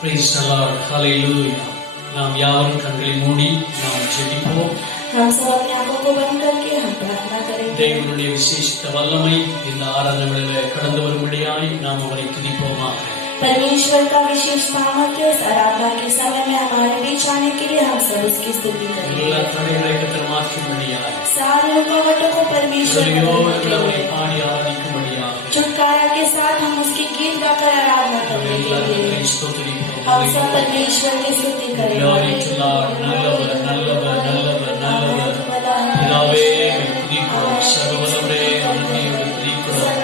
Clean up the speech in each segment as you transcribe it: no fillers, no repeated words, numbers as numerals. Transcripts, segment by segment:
Praise the Lord. Hallelujah. நாம் யாவரும் கண்களை மூடி நாம் ஜெபிப்போம். हम सब अपनी आंखों को बंद करके हम प्रार्थना करेंगे. தேவனுடைய விசேஷித்த வல்லமை இந்த ஆராதனையிலே கடந்து வரும்படியாய் நாம் அவரை துதிப்போமா. परमेश्वर का विशेष सामर्थ्य इस आराधना के समय में हमारे बीच आने के लिए हम सब उसकी स्तुति करेंगे. எல்லா தடைகளை கர்த்தர் மாற்றும்படியாய் सारे रुकावटों को परमेश्वर அவரை பாடி ஆராதிக்கும்படியாய் छुटकारा के साथ हम उसकी गीत गाकर आराधना करेंगे. हम सब परमेश्वर की स्तुति करेंगे. Glory to Lord. நல்லவர் நல்லவர் நல்லவர் நல்லவர் பிதாவே துதிக்கிறோம். சர்வவல்லவரே நன்றியோடு துதிக்கிறோம்.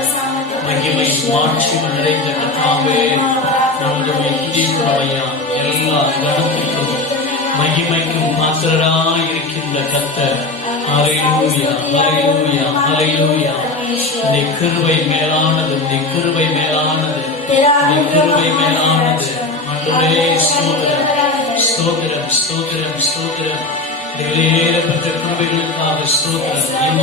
மகிமை மாட்சிமை நிறைந்த கர்த்தாவே நமது துதிக்கிறோம் ஐயா. எல்லா கனத்திற்கும் மகிமைக்கும் பாத்திரராய் இருக்கின்ற கர்த்தர். ஹல்லேலூயா ஹல்லேலூயா ஹல்லேலூயா. இந்த கிருபை மேலானது, இந்த கிருபை மேலானது, இந்த கிருபை மேலானது. ஆண்டவரே ஸ்தோத்திரம் ஸ்தோத்திரம் ஸ்தோத்திரம் ஸ்தோத்திரம். வெளியேறப்பட்ட கிருபைகளுக்காக ஸ்தோத்திரம்.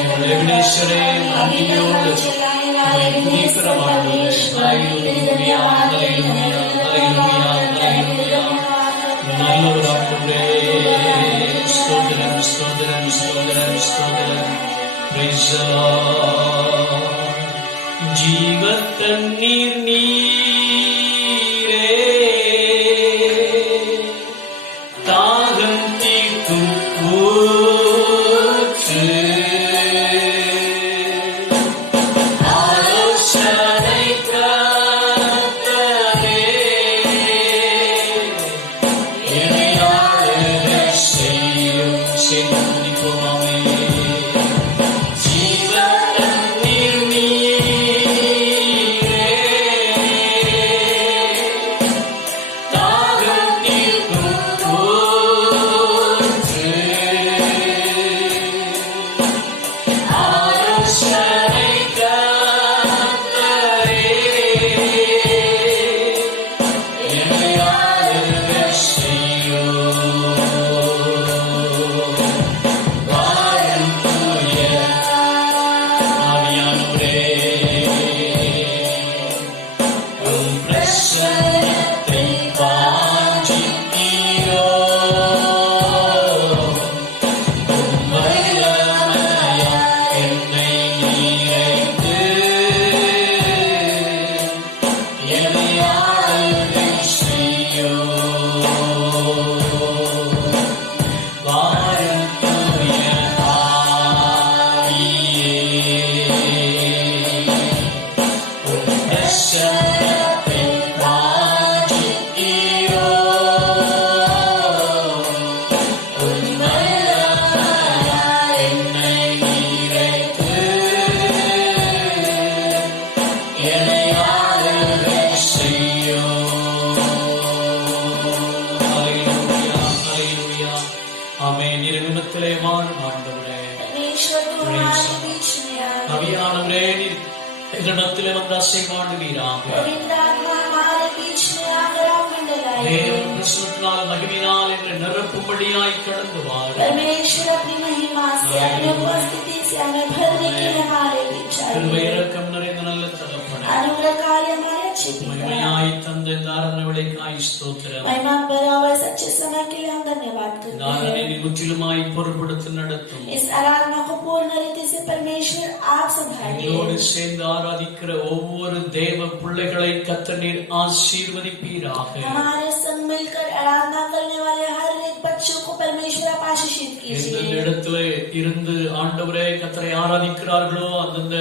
எங்கள் எபினேஸ்வரே நன்றியோடு துதிக்கிறோம் ஆண்டவரே. ஹல்லேலூயா ஹல்லேலூயா ஹல்லேலூயா ஹல்லேலூயா. நல்லவர் ஆண்டவரே. ஸ்தோத்திரம் ஸ்தோத்திரம் ஸ்தோத்திரம் ஸ்தோத்திரம். Praise the Lord. ஜீவத்தண்ணீர் நீரே தாகம் தீர்க்கும் ஊற்று. ஆலோசனை கர்த்தரே என்னை ஆளுகை செய்யும். சேர்ந்து துதிப்போமாமே. இடத்திலே வந்து அசைவாடுவீராக. தேவன் பிரசன்னத்தால் மகிமையினால் என்று நிரப்பும்படியாய் கடந்து வாரு. கிருபை இரக்கம் நிறைந்த நல்ல தகப்பனே, மகிமையாய் தந்த இந்த ஆராதனை வேளைக்காய் ஸ்தோத்திரம். ஆராதனையை முற்றிலுமாய் பொறுப்படுத்தி நடத்தும். எங்களோடு சேர்ந்து ஆராதிக்கிற ஒவ்வொரு தேவ பிள்ளைகளை கர்த்தர் நீர் ஆசீர்வதிப்பீராக. எந்தெந்த இடத்திலே இருந்து ஆண்டவரே கர்த்தரை ஆராதிக்கிறார்களோ அந்தந்த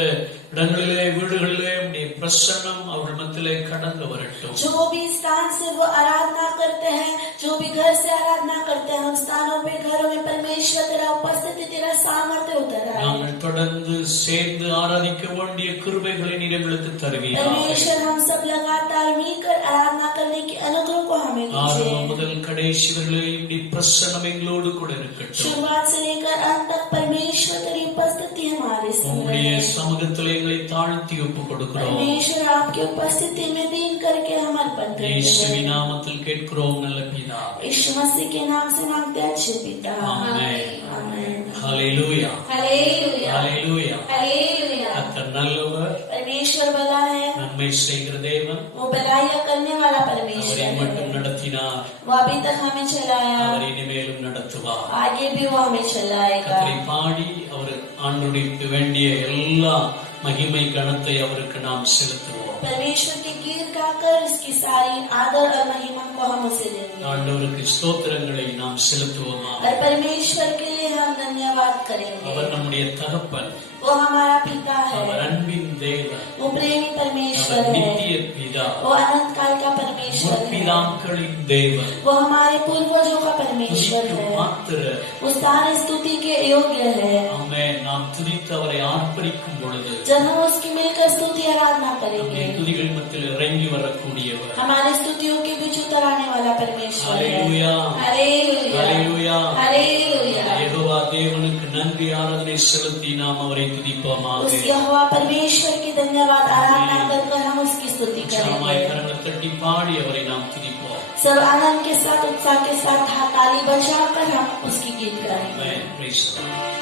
இடங்களிலே வீடுகளிலே உம்முடைய பிரசன்னம் அவர்கள் மத்தியிலே கடந்து வரட்டும். जो भी स्थान से वो आराधना करते हैं, जो भी घर से आराधना करते हैं, उन स्थानों पे घरों में परमेश्वर तेरा उपस्थिति, तेरा सामर्थ्य उतर रहा है. நாங்கள் தொடர்ந்து சேர்ந்து ஆராதிக்க வேண்டிய கிருபைகளை நீர் எங்களுக்கு தருவீராக. परमेश्वर हम सब लगातार मिलकर आराधना करने की अनुग्रह को हमें दीजिए. முதல் கடைசி வரை இப்படி பிரசன்னம் எங்களோடு கூட இருக்கட்டும். शुरुआत से लेकर अंत तक परमेश्वर तेरी उपस्थिति हमारे संग உம்முடைய रहे. சமூகத்திலே எங்களை தாழ்த்தி ஒப்புக் கொடுக்கிறோம். परमेश्वर आपकी उपस्थिति में दीन करके हम समर्पण करते இயேசுவின் हैं। நாமத்தில் கேட்கிறோம் நல்ல பிதாவே. यीशु मसीह के नाम से मांगते हैं अच्छे पिता। ஆமென். आमीन। ஹalleluya. हालेलुया ஹalleluya. हालेलुया। கர்த்தர் நல்லவர், परमेश्वर भला है, நன்மை செய்கிற தேவன். वो भलाइयाँ करने वाला அவரை परमेश्वर மட்டும் है। நடத்தினார், वो अभी तक हमें चलाया, அவர் இனிமேலும் நடத்துவார். आगे भी वो हमें चलाएगा। கர்த்தரை பாடி அவர் ஆண்டவருக்கு வேண்டிய எல்லா மகிமை கனத்தை அவருக்கு நாம் செலுத்துவோம். परमेश्वर के गीत गाकर इसकी सारी आदर और महिमा को हम उसे देंगे ஆண்டவருக்கு ஸ்தோத்திரங்களை நாம் செலுத்துவோமா. और परमेश्वर के लिए हम धन्यवाद करेंगे। அவர் நம்முடைய தகப்பன், वो हमारा पिता அவர் है, அன்பின் தேவன், वो प्रेमी परमेश्वर அவர் है, நித்திய பிதா, वो अनंत काल का परमेश्वर है, முற்பிதாக்களின் தேவன், वो हमारे पूर्वजों का परमेश्वर துதிக்கு है, பாத்திரர். वो सारे स्तुति के योग्य है। ஆமென். நாம் துதித்து அவரை ஆர்ப்பரிக்கும் பொழுது जब हम उसकी मिलकर स्तुति आराधना करेंगे, நம்முடைய துதிகள் மத்தியில் இறங்கி வரக்கூடியவர். हमारे स्तुतियों के बीच उतर आने वाला परमेश्वर है। हालेलुया. हालेलुया ஹalleluya. हालेलुया। யெகோவா தேவனுக்கு நன்றி ஆராதனை செலுத்தி நாம் அவரை துதிப்போமாக. उस यहोवा परमेश्वर की धन्यवाद आराधना कर हम उसकी स्तुति உற்சாகமாய் करेंगे। கரங்களை தட்டி பாடி அவரை நாம் துதிப்போம். सब आनंद के साथ उत्साह के साथ ताली बजाकर हम उसकी गीत गाएंगे। Amen. Praise the Lord.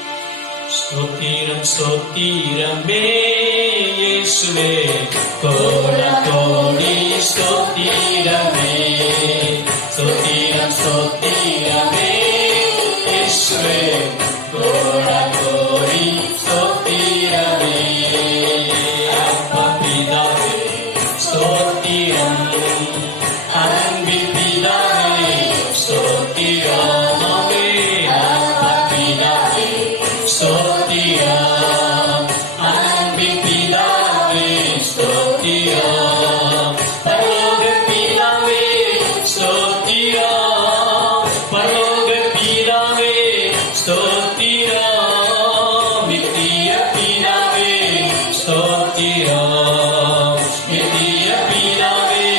ஸ்தோத்திரம் ஸ்தோத்திரமே இயேசுவே, கோடி ஸ்தோத்திரமே. ஸ்தோத்திரம் ஸ்தோத்திரமே இயேசுவே, கோடி ஸ்தோத்திரமே. அப்பா பிதாவே ஸ்தோத்திரம், அன்பின் பிதாவே ஸ்தோத்திரம். அப்பா பிதாவே ஸ்தோத்திரம், அன்பின் பிதாவே ஸ்தோத்திரம். பரலோக பிதாவே ஸ்தோத்திரம், பரலோக பிதாவே ஸ்தோத்திரம். நித்திய பிதாவே ஸ்தோத்திரம், நித்திய பிதாவே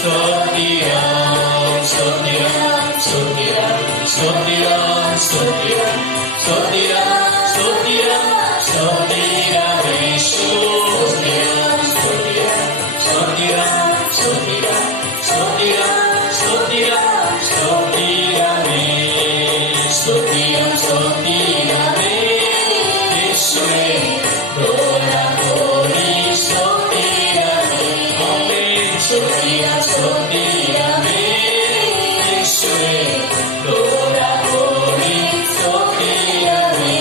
ஸ்தோத்திரம். ஸ்தோத்திரம் ஸ்தோத்திரம் ஸ்தோத்திரம் ஸ்தோத்திரம் ஸ்தோத்திரம் ஸ்தோத்திரம் ஸ்தோத்திரம் இயேசு. ஸ்தோத்திரம் ஸ்தோத்திரம் ஸ்தோத்திரம் ஸ்தோத்திரம் ஸ்தோத்திரம் ஸ்தோத்திரமே. ஸ்தோத்திரம் ஸ்தோத்திரமே இயேசுவே, கோடி ஸ்தோத்திரமே. ஆமென். ஸ்தோத்திரம் ஸ்தோத்திரமே இயேசுவே, கோடி ஸ்தோத்திரமே.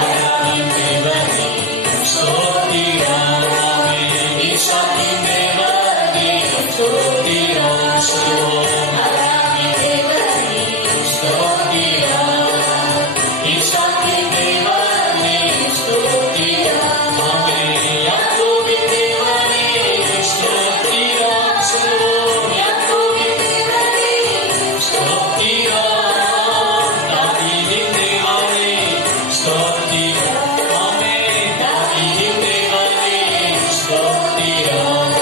ஆராதனை தேவனே ஸ்தோத்திரமே. ஈசாக்கின் தேவனே ஸ்தோத்திரம் சொல்லுவோம். ஆராதனை தேவனே ஸ்தோத்திரம். ஈசாக்கின் தேவனே ஸ்தோத்திரம். ஆமென். யாக்கோபின் தேவனே ஸ்தோத்திரம் சொல்லுவோம். யாக்கோபின் தேவனே ஸ்தோத்திரம். தாவீதின் தேவனே ஸ்தோத்திரம். ஆமென். தாவீதின் தேவனே ஸ்தோத்திரம்.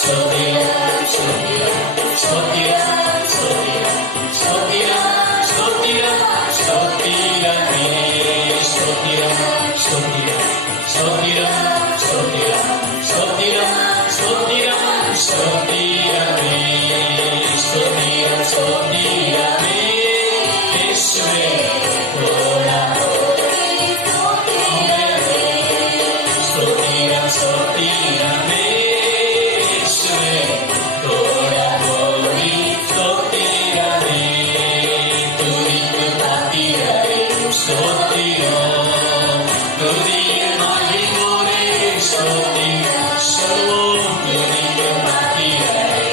ஸ்தோத்திரம் ஸ்தோத்திரம் ஸ்தோத்திரம் ஸ்தோத்திரம் ஸ்தோத்திரம் ஸ்தோத்திரம் ஸ்தோத்திரமே. ஸ்தோத்திரம் ஸ்தோத்திரம் ஸ்தோத்திரம் ஸ்தோத்திரம் ஸ்தோத்திரம் ஸ்தோத்திரம் ஸ்தோத்திரமே. ஸ்தோத்திரம் ஸ்தோத்திரமே இயேசுவே, ஸ்தோத்திரம் ஸ்தோத்திரமே இயேசுவே, கோடி ஸ்தோத்திரமே. துதிக்கு பாத்திரரே ஸ்தோத்திரம், துதியின் மகிமையோரே ஸ்தோத்திரம் சொல்லுவோம். துதிக்கு பாத்திரரே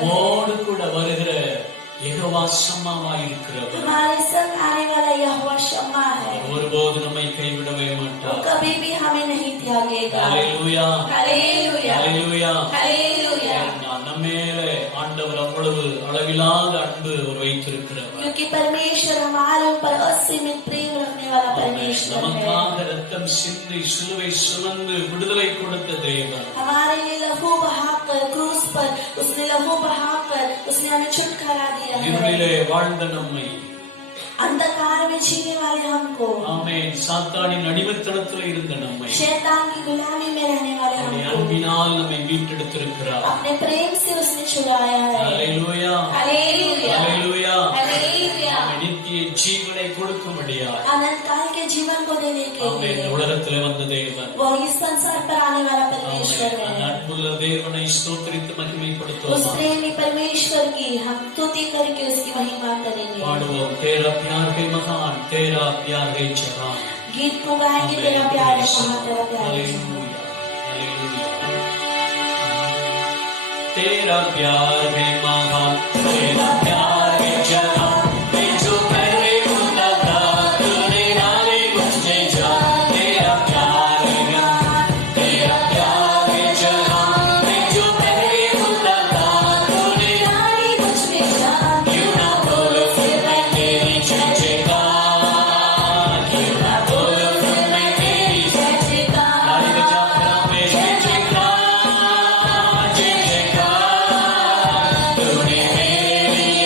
நம்மோடு கூட வருகிற யெகோவா ஷம்மாவாயிருக்கிறவர். हमारे संग आने वाला यहोवा शम्मा है, ஒருபோது நம்மை கைவிடவே वो மாட்டார். कभी भी हमें नहीं त्यागेगा. ஹல்லேலூயா, हालेलुया, ஹல்லேலூயா. हालेलुया. நம்ம மேலே ஆண்டவர் அவ்வளவு அளவிலாத அன்பு அவர் வைத்திருக்கிறவர். क्योंकि परमेश्वर हमारे ऊपर असीमित प्रेम रखने वाला परमेश्वर है. நமக்காக ரத்தம் சிந்தி சிலுவை சுமந்து விடுதலை கொடுத்த தேவன். हमारे लिए लहू बहाकर क्रूस पर उसने लहू बहाकर उसने हमें छुटकारा दिया है. இருளிலே வாழ்ந்த நம்மை, अंधकार में जीने वाले हमको, ஆமென், சாத்தானின் அடிமைத்தனத்தில் இருந்த நம்மை शैतान की गुलामी में रहने वाले அவருடைய हमको அன்பினால் நம்மை மீட்டெடுத்திருக்கிறார். अपने प्रेम से उसने छुड़ाया है. ஹல்லேலூயா, हालेलुया, ஹல்லேலூயா. हालेलुया. ஆமென், நித்திய ஜீவனை கொடுக்கும்படியாய் अनंत काल के जीवन को देने के ஆமென், लिए இந்த உலகத்திலே வந்த தேவன். वो इस संसार पर आने वाला परमेश्वर ஆமென், அந்த है. அன்புள்ள தேவனை ஸ்தோத்திரித்து उस மகிமைப்படுத்துவோம். प्रेमी परमेश्वर की हम स्तुति करके उसकी महिमा करेंगे. பாடுவோம், तेरा प्यार है महान, तेरा प्यार है जहान. गीत को गाएंगे, तेरा प्यार है महान, तेरा प्यार है जहान. Hallelujah, hallelujah. तेरा प्यार है महान, तेरा प्यार है जहान. मैं जो पहले होता था, तूने डाले मुझमें जान. तेरा प्यार है महान, तेरा प्यार है जहान. मैं जो पहले होता था, तूने डाली मुझ में जान. क्यों ना बोलो फिर मैं तेरी जय जयकार. क्यों ना बोलो फिर मैं तेरी जय जयकार. ताली बजा कर मैं जय जयकार, जय जयकार. तूने मेरे लिए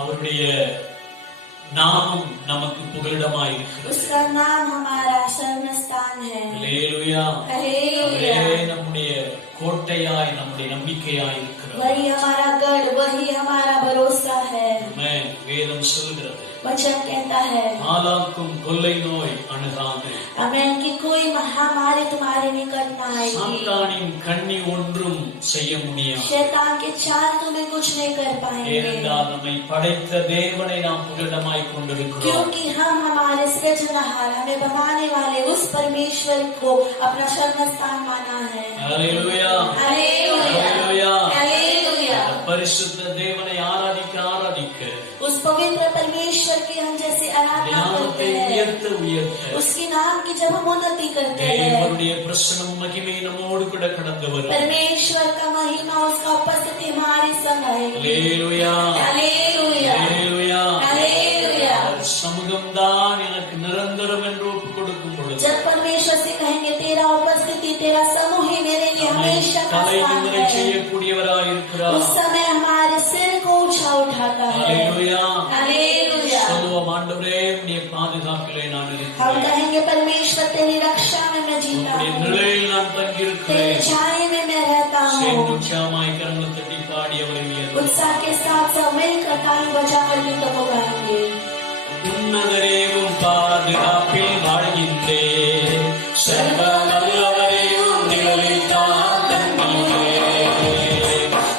அவருடைய நாமம் நமக்கு புகலிடமாயிருக்கிறது. उसका नाम हमारा शरण स्थान है. அல்லேலூயா. हालेलुया. அவரே நம்முடைய கோட்டையாய் நம்முடைய நம்பிக்கையாய் இருக்கிறார். वही हमारा गढ़, वही हमारा भरोसा है. ஆமென். வேதம் சொல்கிறது वचन कहता है ஆளாக்கும் கொள்ளை நோய் அணுகாது. आमेन कि कोई महामारी तुम्हारे निकट न आएगी. சாத்தானின் கண்ணி ஒன்றும் செய்ய முடியாது. शैतान के चाल तुम्हें कुछ नहीं कर पाएंगे. ஏனென்றால் நம்மை படைத்த தேவனை நாம் புகலிடமாய் கொண்டிருக்கிறோம். क्योंकि हम हमारे सृजनहार, हमें बनाने वाले उस परमेश्वर को अपना शरण स्थान माना है. அல்லேலூயா. हालेलुया. அல்லேலூயா. हालेलुया. பரிசுத்த தேவனை ஆராதிக்க उस पवित्र परमेश्वर की हम जैसे आराधना करते हैं, உயர்த்த உயர்த்த उसके नाम की जब हम उन्नति करते हैं, தேவனுடைய பிரசன்னம் மகிமை நம்மோடு கூட கடந்து வரும். परमेश्वर का महिमा, उसका उपस्थिति हमारे संग आएगी. அல்லேலூயா. हालेलुया. அல்லேலூயா. हालेलुया. சமூகம் தான் எனக்கு நிரந்தரம் என்று ஒப்பு கொடுக்கும் பொழுது जब परमेश्वर से कहेंगे तेरा उपस्थिति, तेरा समूह ही मेरे लिए हमेशा का தலை स्थान நிமிர है, செய்யக்கூடியவராய் இருக்கிறார். उस समय हमारे सिर को ऊंचा उठाता है. அல்லேலூயா. हालेलुया. சொல்லுவோம், ஆண்டவரே உம்முடைய பாதுகாப்பிலே நான் हम இருக்கிறேன். कहेंगे परमेश्वर तेरी रक्षा में मैं जीता உம்முடைய हूँ, நிழலில் நான் तेरे தங்கியிருக்கிறேன். छाये में मैं रहता हूँ. சேந்துச்சாமாய் கரங்களை தட்டி பாடி அவரை உயர்த்துவோம். उत्साह के साथ सब मिलकर ताली बजाकर गीतों को गाएंगे. உன்னதரேவும் பாதுகாப்பில் வாழ்கின்றேன், சர்வ வல்லவரேவும் நிழலில் தான் தங்கியுள்ளேன்.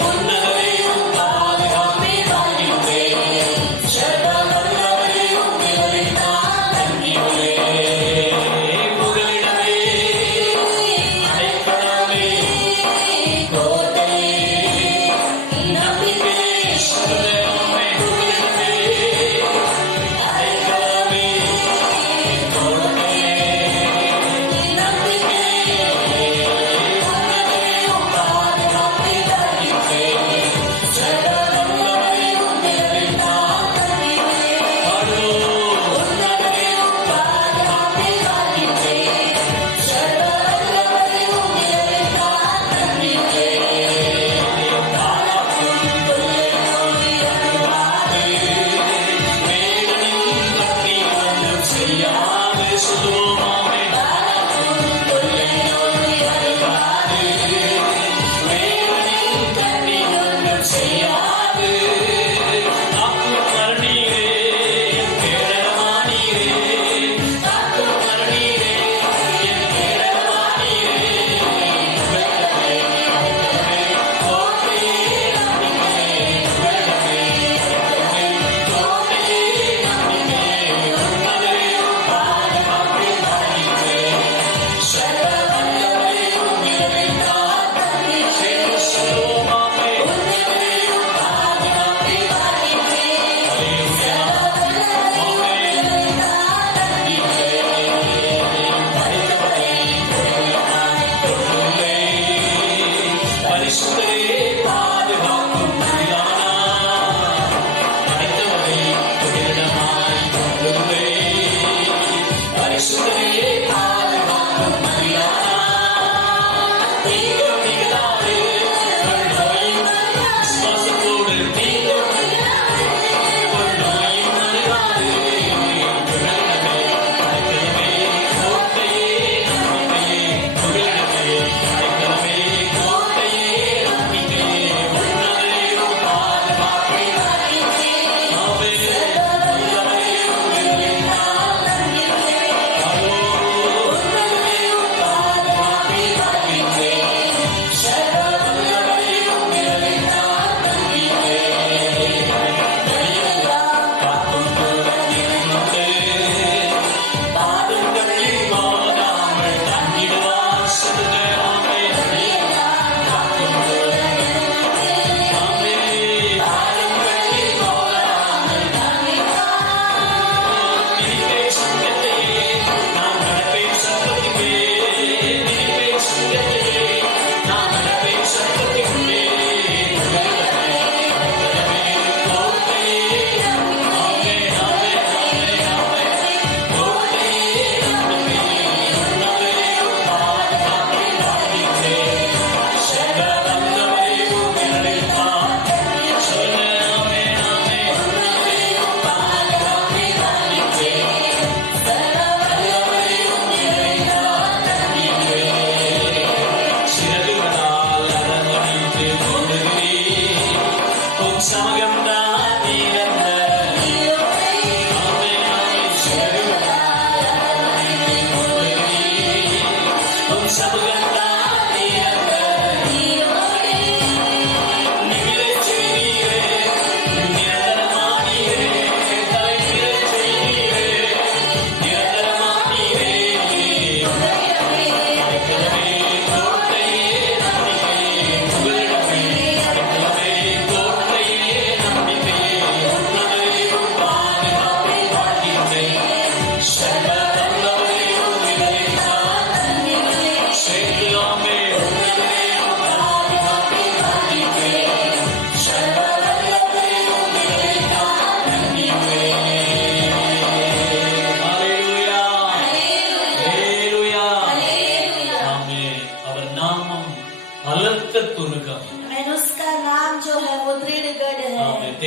உன்னதரேவும் பாதுகாப்பில் வாழ்கின்றேன், சர்வ வல்லவரேவும் நிழலில் தான் தங்கியுள்ளேன். புகலிடமே, அடைக்கலமே, கோட்டையே, நம்பிக்கையே, சர்வமே, புகலிடமே, அடைக்கலமே, கோட்டையே, நம்பிக்கையே,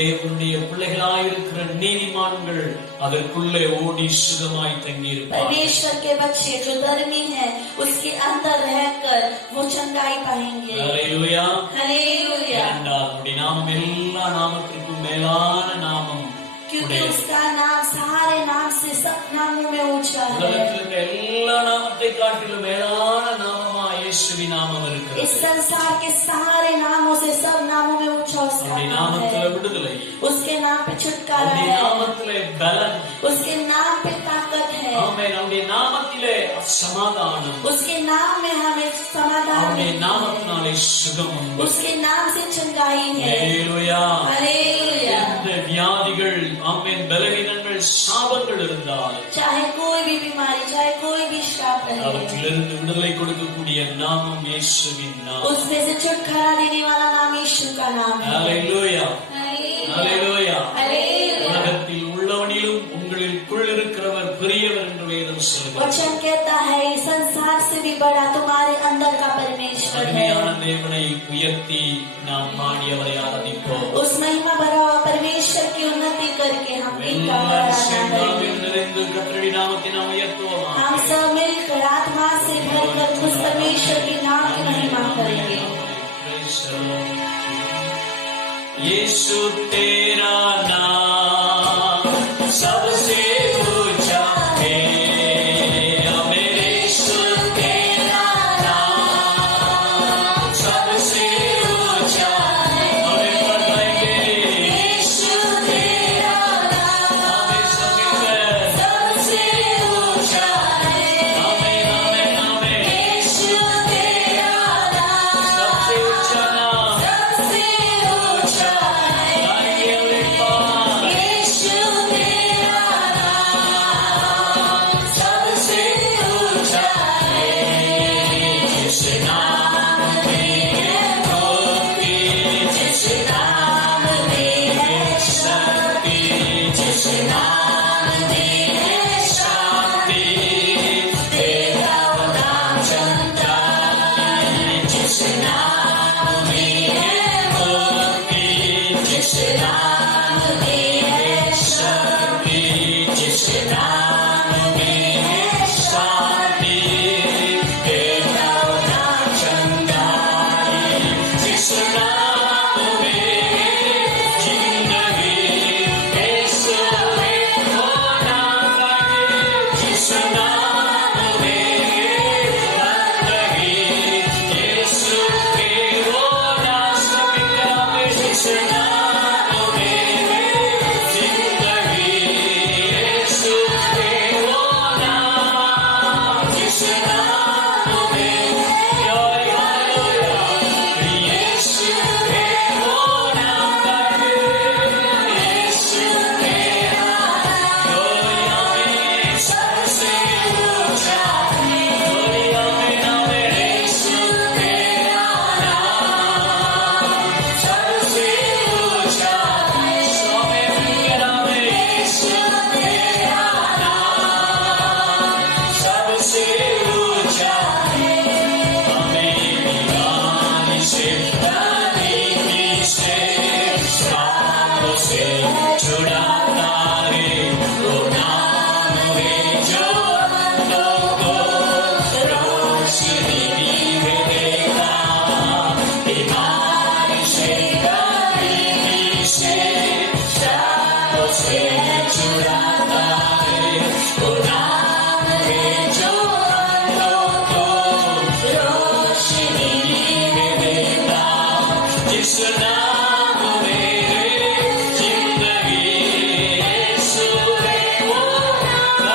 தேவனுடைய பிள்ளைகளாயிருக்கிற நீதிமான்கள் அதற்குள்ளே ஓடி சுகமாய் தங்கியிருப்பார்கள். परमेश्वर के बच्चे जो धर्मी हैं उसके अंदर रहकर वो चंगाई पाएंगे. ஹல்லேலூயா. हालेलुया. ஏனென்றால் அவருடைய நாமம் எல்லா நாமத்திற்கும் மேலான நாமம். क्योंकि उसका नाम सारे नाम से सब नामों में ऊंचा है. உலகத்தில் இருக்கிற எல்லா நாமத்தை காட்டிலும் மேலான நாமமா இயேசுவின் நாமம் இருக்கிறது. इस संसार के सारे नामों से सब नामों में ऊंचा उसका அவருடைய नाम நாமத்திலே है. விடுதலை, उसके नाम पे छुटकारा அவருடைய है. நாமத்திலே பலன், उसके नाम पे ताकत है. ஆமென். அவருடைய நாமத்திலே சமாதானம், उसके नाम में हमें समाधान அவருடைய है. நாமத்தினாலே சுகம் உண்டு. उसके नाम से चंगाई है. ஹல்லேலூயா. हालेलुया. எந்த வியாதிகள், ஆமென், பலவீனங்கள், சாபங்கள் இருந்தால் चाहे कोई भी बीमारी, चाहे कोई भी श्राप रहे, அவற்றிலிருந்து விடுதலை கொடுக்கக்கூடிய நாமம் இயேசுவின் நாமம். उसमें से छुटकारा देने वाला नाम यीशु का नाम है. ஹல்லேலூயா. ஹல்லேலூயா. हालेलुया. உலகத்தில் உள்ளவனிலும் உங்களுக்குள் இருக்கிறவர் பெரியவர் என்று வேதம் சொல்கிறது. वचन कहता है इस संसार से भी बड़ा तुम्हारे अंदर का परमेश्वर है. அருமையான தேவனை உயர்த்தி நாம் பாடியவரை ஆராதிப்போம். उस महिमा भरा हुआ परमेश्वर की उन्नति करके हम इनका आराधना करेंगे. நிறைந்து கர்த்தருடைய நாமத்தை நாம் உயர்த்துவோம். हम सब मिलकर आत्मा से भरकर उस परमेश्वर के नाम की महिमा करेंगे. यीशु तेरा नाम सबसे ऊंचा है. मेरे यीशु तेरा नाम सबसे ऊंचा है. हमें पढ़ाएंगे यीशु तेरा नाम हमें समीकर सबसे ऊंचा है. हमें हमें हमें यीशु तेरा नाम सबसे ऊंचा नाम सबसे ऊंचा है. गाएंगे हमें पास यीशु तेरा नाम सबसे ऊंचा है. जिस नाम में है मुक्ति, जिस नाम में है शक्ति, जिस नाम में है शांति, तेरा वो नाम चलता है. जिस नाम में है मुक्ति, जिस नाम में है शक्ति, जिस नाम में है शांति, तेरा वो नाम चलता है. जिस नाम में जिंदगी, यीशु है वो नाम है. जिस नाम में बंदगी, यीशु है वो नाम. समीकरण में जिस नाम में जिंदगी, यीशु है वो नाम. जिस नाम में हालेलुया, यीशु है वो नाम है. यीशु तेरा नाम सबसे ऊंचा है. यीशु तेरा नाम सबसे ऊंचा है. स्वामी मेरा यीशु तेरा नाम सबसे ऊंचा है. हमें दीवानी से रानी से श्रापों से छुड़ाता है. वो नाम है जो अंधों को रोशनी देता. बीमारी से गरीबी से श्रापों से छुड़ाता है. वो नाम है जो अंधों को रोशनी देता. जिस नाम में जिंदगी, यीशु है वो नाम.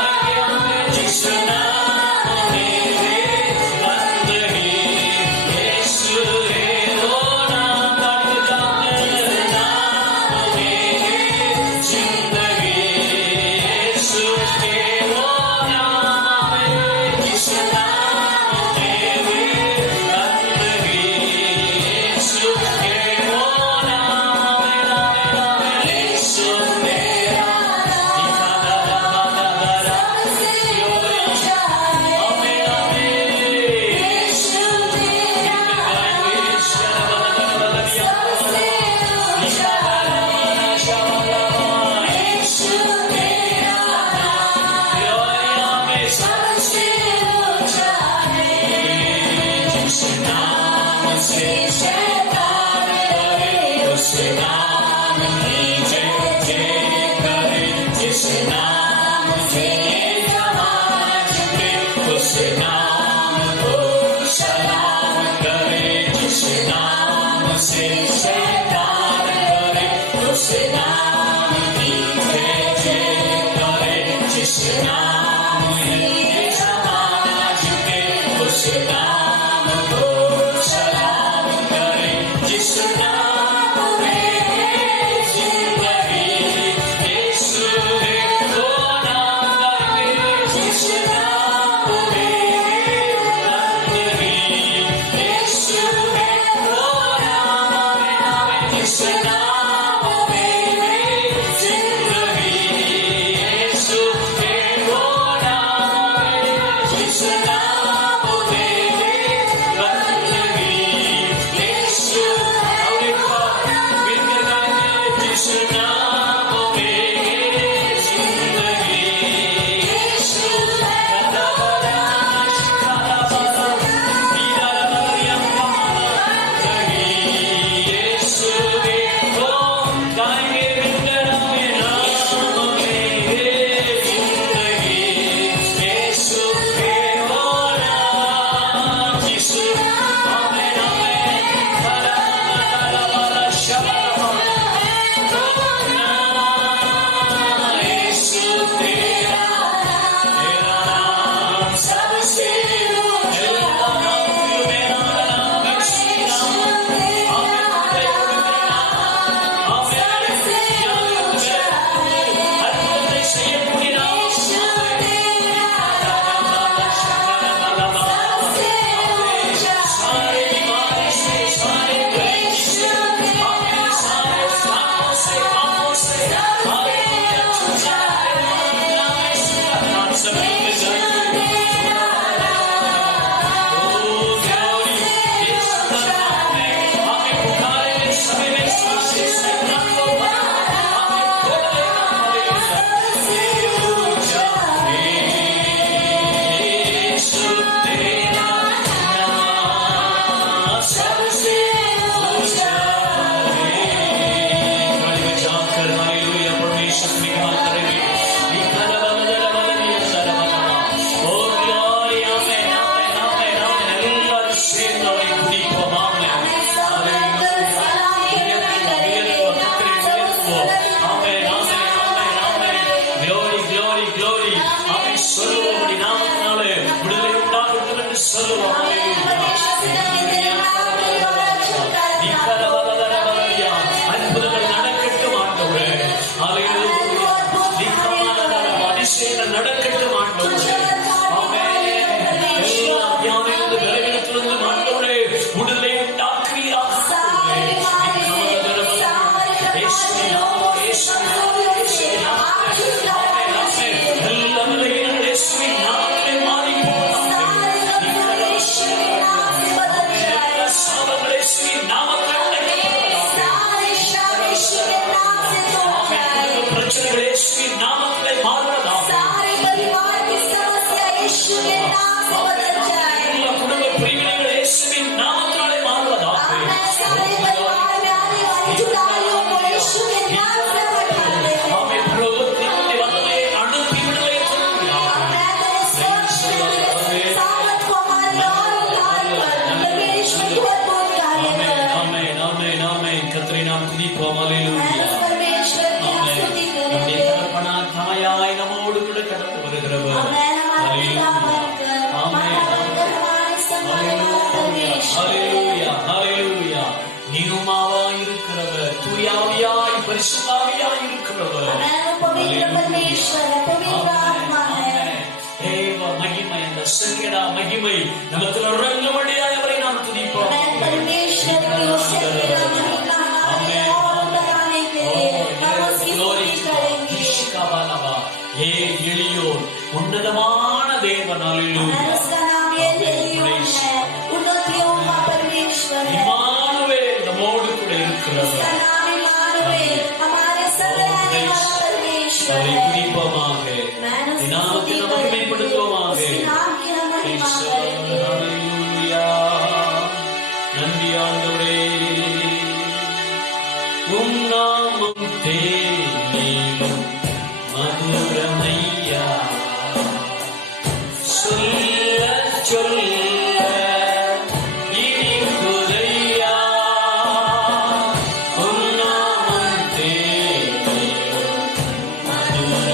जिस नाम में बंदगी, यीशु है वो नाम. जिस नाम में जिंदगी, மகிமை நமக்கு இறங்கும்படியாய் அவரை நாம் துதிப்போம். எளியோர் உன்னதமான தேவன் இம்மானுவேல் நம்மோடு கூட இருக்கிறவர். அவரை துதிப்போமாக, நாமத்தை நமக்கு மேம்படுத்துவோமாக. நன்றி ஆண்டவரே, உம் நாமம் தேனிலும் மதுரமையா, சொல்ல சொல்ல இனிக்குதையா, உம் நாமம் தேனிலும் மதுரமையா.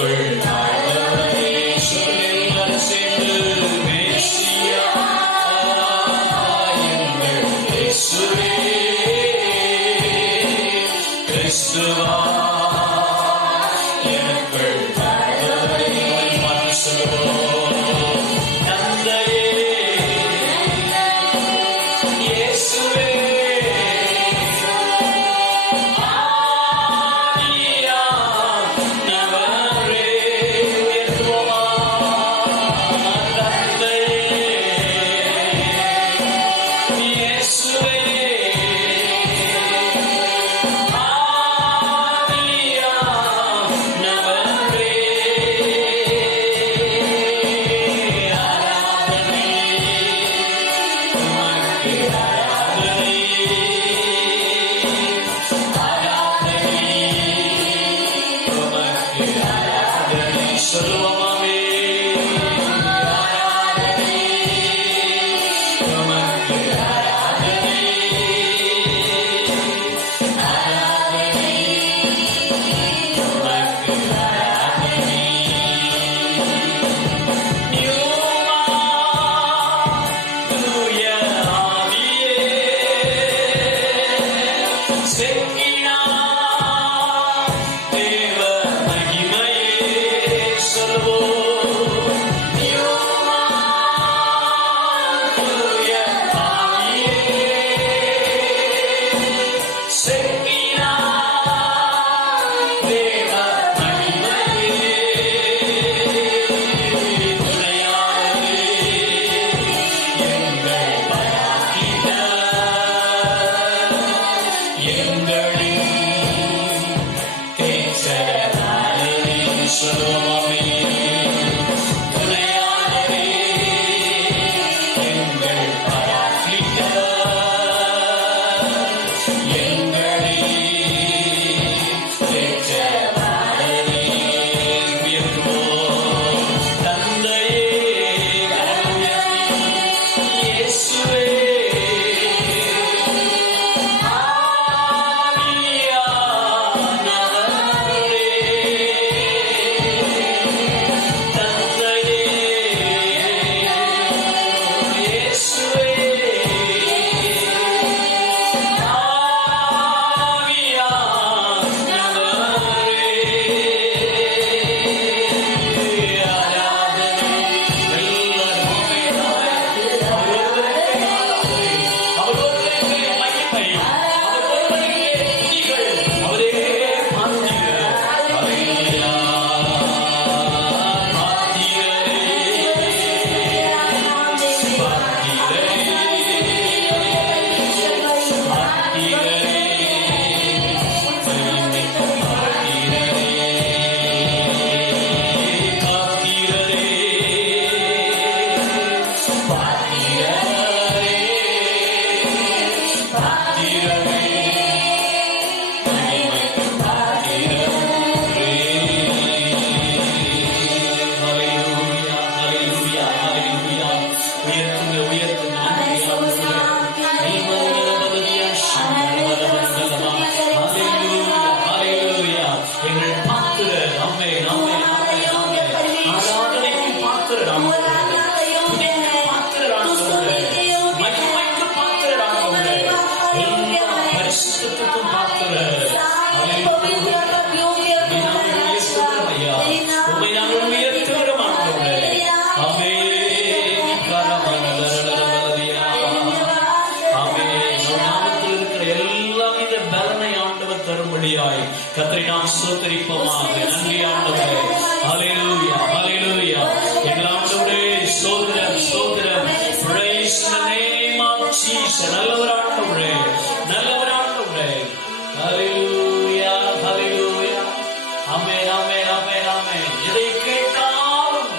எனக்குள் வாழ்பவரே. சொல்லுங்கள் சேர்ந்து மேசியா எங்கள் இயேசுவே கிறிஸ்துவா எனக்குள் வாழ்பவரே. பார்த்து சொல்லுவோம். தந்தையே இயேசுவே கர்த்தரை நாம் ஸ்தோத்திரிப்போமாக. நன்றி ஆண்டவரே. ஹல்லேலூயா ஹல்லேலூயா. எங்கள் ஆண்டவரே ஸ்தோத்திரம் ஸ்தோத்திரம். Praise the name of Jesus. நல்லவர் ஆண்டவரே நல்லவர் ஆண்டவரே. ஹல்லேலூயா ஹல்லேலூயா. ஆமென் ஆமென் ஆமென் ஆமென். எதை கேட்டாலும்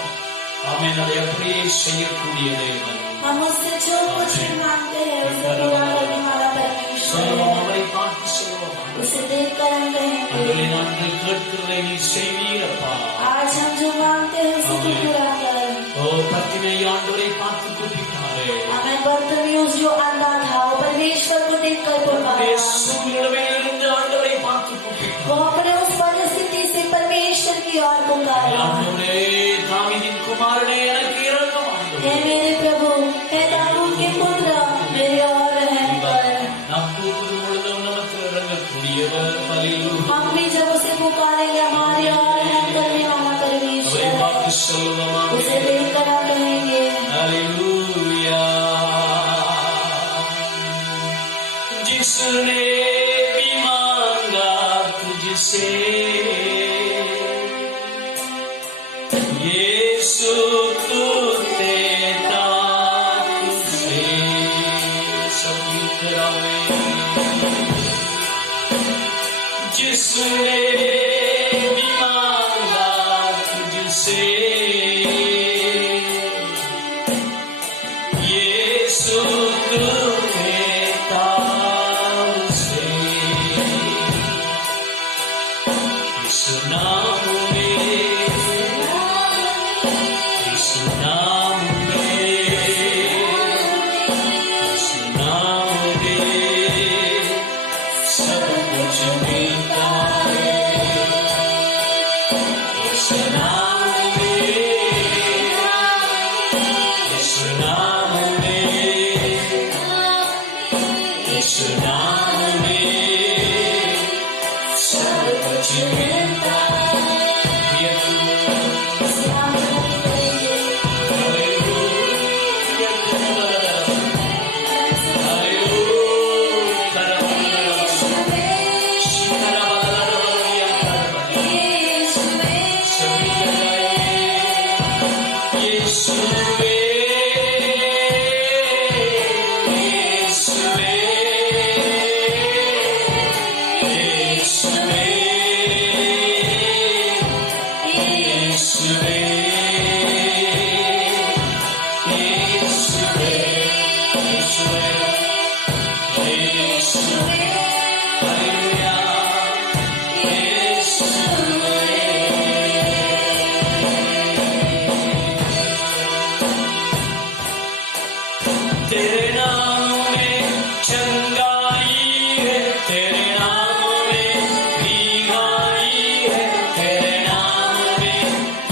ஆமென் அதை அப்படியே செய்யக்கூடிய தேவன். हम उससे जो कुछ भी मांगते हैं उसे पूरा करने वाला परमेश्वर है। அவரை பார்த்து சொல்லுவோம். उसे देखकर हम कहेंगे அன்றைய நாட்கள் கேட்கிறதை நீ செய்வீரப்பா. आज हम जो मांगते हैं उसे तू पूरा कर। ஓ பத்தினை ஆண்டவரை பார்த்து கூப்பிட்டாரே. हमें बर्तमीयुस जो अंधा था वो परमेश्वर को देखकर पुकारा। சூழ்நிலையிலிருந்து ஆண்டவரை பார்த்து கூப்பிட்டார். वो अपने उस परिस्थिति से परमेश्वर की की ओर पुकारा। ஆண்டவரே தாவீதின் குமாரனே எனக்கு இரங்கும் ஆண்டவரே. हे मेरे प्रभु, हे दाऊद के पुत्र, मेरे ओर रहम कर। நாம் கூப்பிடும் பொழுதும் நமக்கு இறங்கக்கூடியவர். ஹல்லேலூயா. हम भी जब उसे पुकारेंगे हमारे ओर रहम करने वाला அவரை परमेश्वर பார்த்து சொல்லுவோமா? उसे देखकर हम कहेंगे हालेलुया। जिसने भी मांगा तुझसे यीशु तू देता तुझसे। सब गीत करावे। जिसने भी मांगा तुझसे यीशु तू देता उसे। यीशु नाम में, यीशु नाम में, यीशु नाम में सब कुछ मिलता है। यीशु नाम में, यीशु नाम में, यीशु नाम में सब कुछ मिलता है। उसे हम करेंगे तेरे नाम में चंगाई है, तेरे नाम में भीगाई है, तेरे नाम में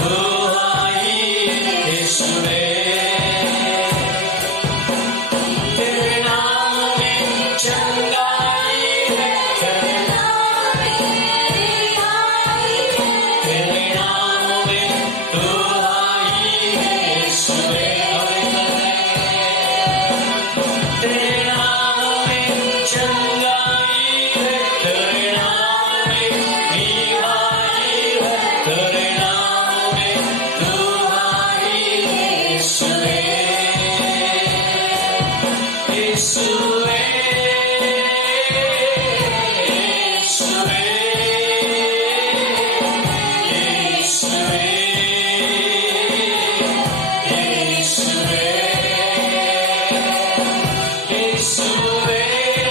दुहाई है यीशुवे। तेरे नाम में चंगाई है, तेरे नाम में भीगाई है, तेरे नाम में दुहाई है यीशुवे। तेरे नाम में चंगाई है, तेरे नाम में भीगाई है, तेरे नाम में दुहाई है यीशुवे। यीशुवे, यीशुवे, यीशुवे, यीशुवे। यीशुवे, यीशुवे,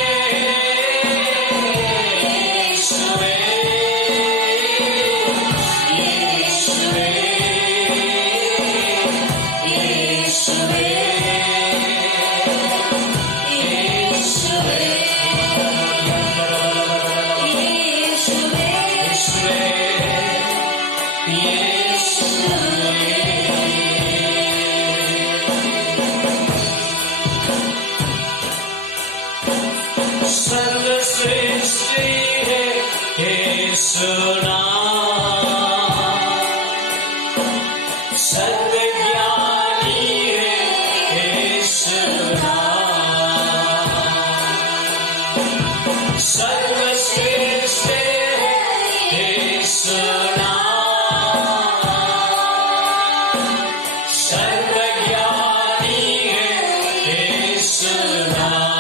यीशुवे, यीशुवे, सर्वश्रेष्ठी है यीशु नाम, सर्वज्ञानी है यीशु नाम, सर्वश्रेष्ठ है यीशु नाम, सर्वज्ञानी है यीशु नाम।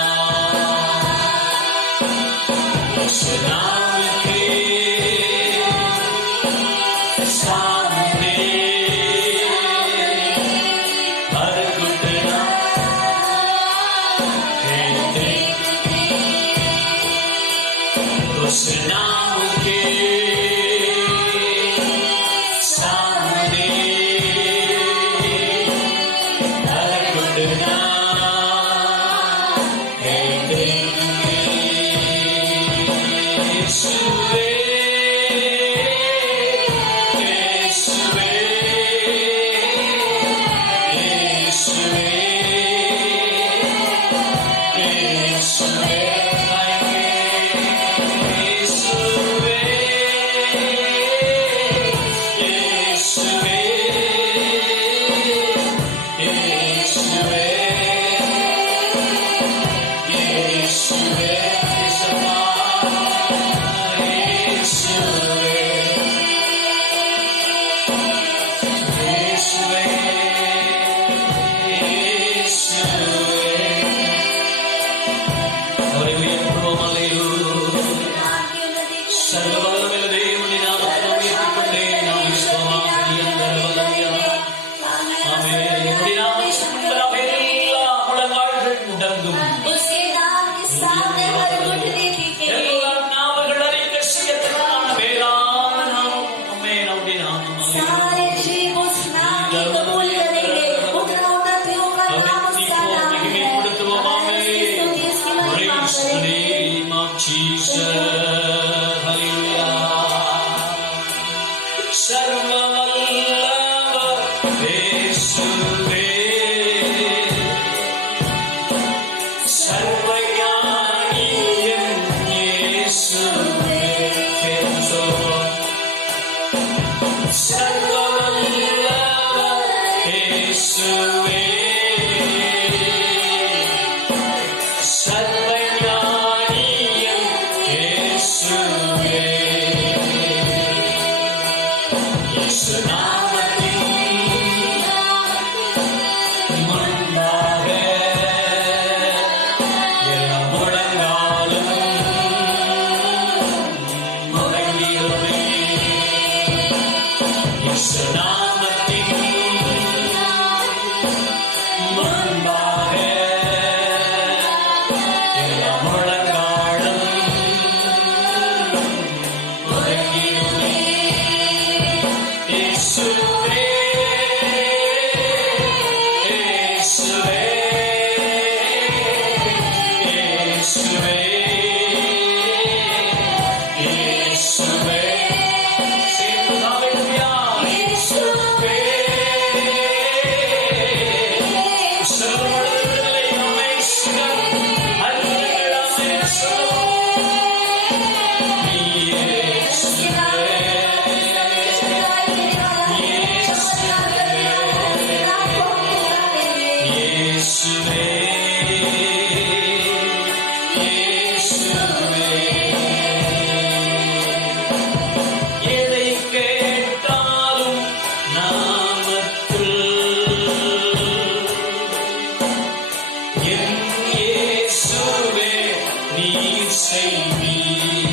यीशु नाम के சர்வவல்லவர் இயேசுவே சர்வஞானி என் இயேசுவே சேர்ந்து சொல்வோம் சர்வவல்லவர் இயேசுவே சர்வஞானி என் இயேசுவே இயேசு நாமத்தின் முன்பாக எல்லா முழங்காலும் முழங்கிடுமே இயேசு நாமத்தின் முன்பாக எல்லா முழங்காலும் முழங்கிடுமே இயேசுவே இயேசுவே இயேசுவே இயேசுவே சேர்ந்து ஹல்லேலூயா இயேசுவே சர்வவல்லவரை அமைச்சர் அல்லேலூயா இயேசுவே இயேசுவே எதை கேட்டாலும் நாமத்தில் என் இயேசுவே நீர் செய்வீர்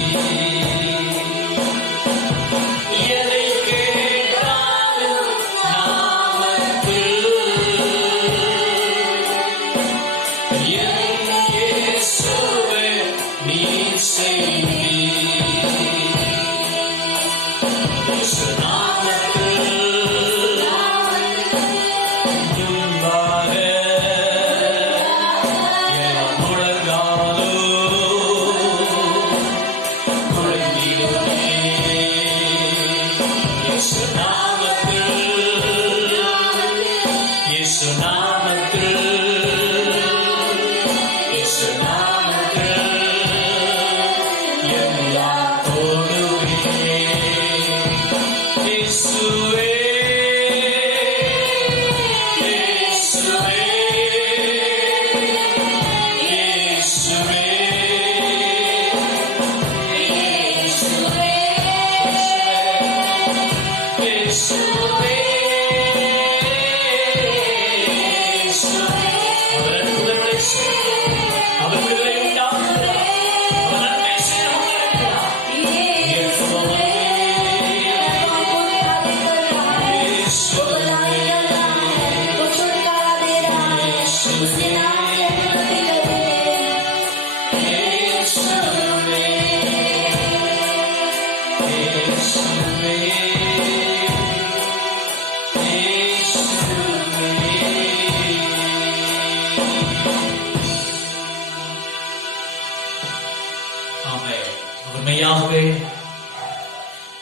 எதை கேட்டாலும் நாமத்தில் என் இயேசுவே நீர் செய்வீர் இயேசு நாமத்தில் முன்பாக எல்லா முழங்காலும் முழங்கிடுமே இயேசு நாமத்தில் இயேசு நாமத்தில் இயேசு நாமத்தில் எல்லாம் போடுவே இயேசுவே இயேசுவே இயேசுவே இயேசுவே அவர் விடுதலை உண்டாக்குகிறார் அவர் நன்மை செய்து கொண்டிருக்கிறார் உண்மையாகவே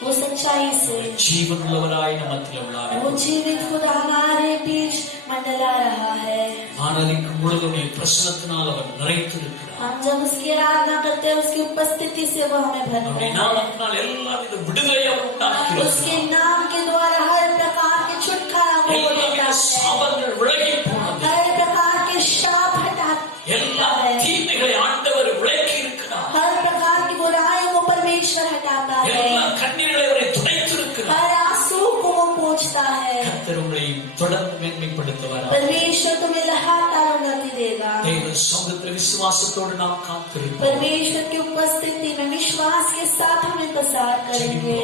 वो सच्चाई से ஜீவனுள்ளவராய் நமத்தில் உள்ளார் वो जीवित खुदा हमारे बीच मंडला रहा है। ஆனதிக்கும் பொழுதுடைய பிரசன்னத்தினால் அவர் நிறைத்திருக்கிறார் हम जब उसकी आराधना करते हैं उसकी उपस्थिति से वो हमें भरता அவருடைய है। நாமத்தினால் எல்லாவித விடுதலை அவர் உண்டாக்குகிறார் उसके नाम के द्वारा हर प्रकार के छुटकारा वो எல்லாவித देता है। சாபங்கள் விலகி போனது हर प्रकार के शाप हटा எல்லா தீமைகளை ஆண்டவர் விலக்கி இருக்கிறார் हर प्रकार की बुराइयों को परमेश्वर हटाता है। எல்லா கண்ணீர்களை அவரை துடைத்திருக்கிறார் हर आंसू को वो पोंछता है। கர்த்தர் உங்களை தொடர்ந்து மேன்மைப்படுத்துவார் परमेश्वर तुम्हें लगातार उन्नति देगा। தேவ சமூகத்தில் விசுவாசத்தோடு நாம் காத்திருப்போம் परमेश्वर की उपस्थिति में विश्वास के साथ हम इंतजार करेंगे।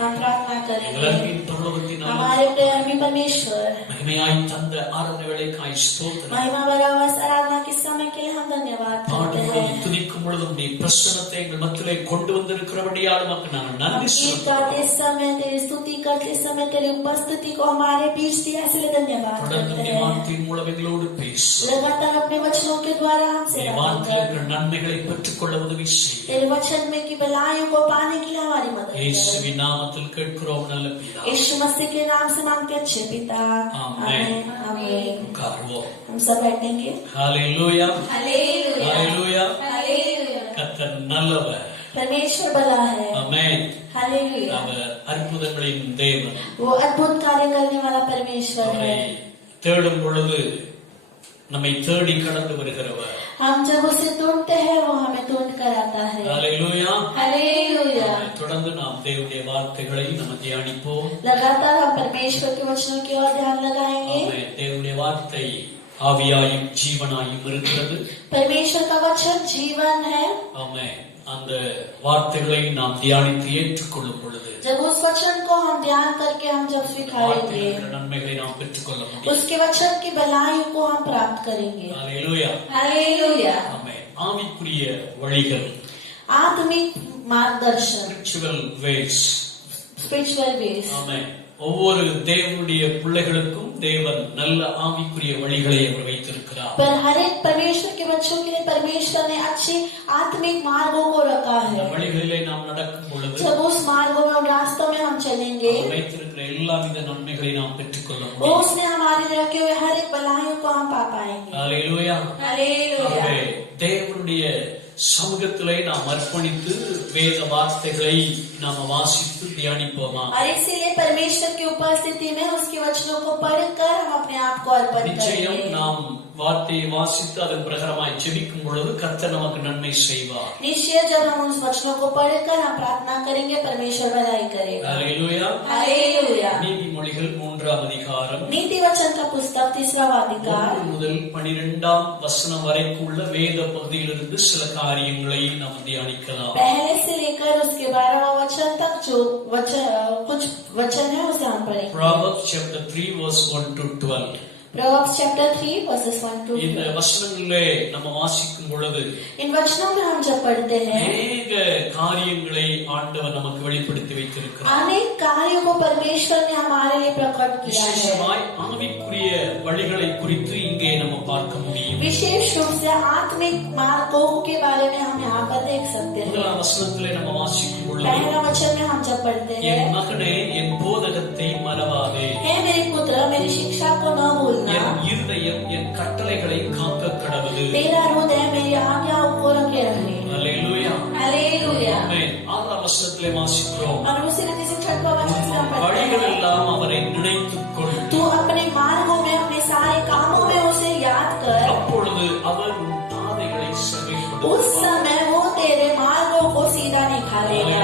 हम प्रार्थना எங்கள் करेंगे। அன்பின் பரலோகத்தின் हमारे प्रेमी परमेश्वर மகிமை மகிமையாய் தந்த ஆராதனை வேளைக்காய் ஸ்தோத்திரம். महिमा भरा हुआ इस आराधना के समय के लिए हम धन्यवाद करते हैं। துதிக்கும் பொழுது உம்முடைய பிரசன்னத்தை எங்கள் மத்தியிலே கொண்டு வந்திருக்கிறபடியால் உமக்கு நாங்கள் நன்றி गीत गाते समय तेरी स्तुति करते समय तेरी उपस्थिति को हमारे बीच दिया, इसलिए धन्यवाद करते हैं। வார்த்தையின் மூலம் எங்களோடு பேசு. लगातार अपने वचनों के द्वारा हमसे बात कर, நன்மைகளை பெற்றுக்கொள்ள உதவி செய். तेरे वचन में की भलाइयों को पाने के लिए हमारी मदद कर। இயேசுவின் நாமத்தில் கேட்கிறோம் நல்ல பிதாவே. यीशु मसीह के नाम से मांगते अच्छे पिता, आमीन आमीन। हम सब बैठेंगे। Hallelujah hallelujah hallelujah hallelujah. கர்த்தர் நல்லவர். परमेश्वर भला है। आमेन। हालेलुया। அவர் அற்புதங்களின் தேவன். वो अद्भुत कार्य करने वाला परमेश्वर है। தேடும் பொழுது நம்மை தேடி கடந்து வருகிறவர். हम जब उसे ढूंढते हैं वो हमें ढूंढ कर आता है। Hallelujah hallelujah. தொடர்ந்து நாம் தேவனுடைய வார்த்தைகளை நம்ம தியானிப்போம். लगातार हम परमेश्वर के वचनों की ओर ध्यान लगाएंगे। தேவனுடைய வார்த்தை ஆவியாயும் ஜீவனாயும் இருக்கிறது. परमेश्वर का वचन जीवन है। ஆமென். அந்த வார்த்தைகளை நாம் தியானித்து ஏற்றுக்கொள்ளும் பொழுது जब उस वचन को हम ध्यान करके हम जब स्वीकारेंगे நன்மைகளை நாம் பெற்றுக்கொள்ள முடியும். उसके वचन की भलाई को हम प्राप्त करेंगे। Hallelujah hallelujah. ஆமென். ஆவிக்குரிய வழிகள், आत्मिक मार्गदर्शन, spiritual ways. Spiritual ways. Amen. ஒவ்வொரு தேவனுடைய பிள்ளைகளுக்கும் தேவன் நல்ல ஆவிக்குரிய வழிகளை அவர் வைத்திருக்கிறார். पर हर एक परमेश्वर के बच्चों के लिए परमेश्वर ने अच्छे आत्मिक मार्गों को रखा அந்த है। வழிகளிலே நாம் நடக்கும் பொழுது जब उस मार्गों में उन रास्तों में हम चलेंगे வைத்திருக்கிற எல்லா வித நன்மைகளை நாம் பெற்றுக்கொள்ள वो முடியும். उसने हमारे लिए रखे हुए हर एक भलाइयों को हम पा पाएंगे। हालेलुया. हालेलुया। ஆகவே தேவனுடைய சமூகத்திலே நாம் அர்ப்பணித்து வேத வார்த்தைகளை நாம் வாசித்து தியானிப்போமா? और इसीलिए परमेश्वर की उपस्थिति में उसके वचनों को पढ़कर हम अपने आप को अर्पण நிச்சயம் करेंगे। நாம் வார்த்தையை வாசித்து அதன் பிரகாரமாய் ஜெபிக்கும் பொழுது கர்த்தர் நமக்கு நன்மை செய்வார். निश्चय जब हम उस वचनों को पढ़कर हम प्रार्थना करेंगे परमेश्वर भलाई करेगा। हालेलुया. हालेलुया। நீதிமொழிகள் 3ஆம் அதிகாரம் नीति वचन का पुस्तक 3वां अधिकार 1 முதல் 12ஆம் வசனம் வரைக்கும் உள்ள வேத பகுதியிலிருந்து சில காரியங்களை நாம் தியானிக்கலாம். पहले से लेकर उसके 12वां वचन तक जो कुछ वचन है उसे हम पढ़ेंगे। Proverbs chapter 3 verse 1 to 12. Proverbs chapter 3 verses 1 to 12। இந்த வசனங்களிலே நம்ம வாசிக்கும் பொழுது इन वचनों में हम जब पढ़ते हैं அநேக காரியங்களை ஆண்டவர் நமக்கு வெளிப்படுத்தி வைத்திருக்கிறார். अनेक कार्यों को परमेश्वर ने हमारे लिए प्रकट किया है। விசேஷமாய் ஆவிக்குரிய வழிகளை குறித்து இங்கே நம்ம பார்க்க முடியும். विशेष रूप से आत्मिक मार्गों के बारे में हम यहाँ पर देख सकते हैं। முதலாம் வசனத்திலே நம்ம வாசிக்கும் பொழுது पहला वचन में हम जब पढ़ते என் हैं மகனே என் போதகத்தை மறவாதே, हे मेरे पुत्र मेरी शिक्षा को न भूलना, என் இருதயம் என் கட்டளைகளை காக்க கடவுது. तेरा हृदय मेरी आज्ञाओं को रखे रहे। அல்லேலூயா. हालेलुया। ஆமென். 6ஆம் வசனத்திலே வாசிக்கிறோம், और उसी रीति से 6वां वचन से हम पढ़ते வழிகள் हैं எல்லாம் அவரை நினைத்துக் கொள், तू अपने मार्गों में अपने सारे कामों में उसे याद कर, அப்பொழுது அவர் உன் பாதைகளை उस செவ்வைப்படுத்துவார். समय वो तेरे मार्गों को सीधा निकालेगा।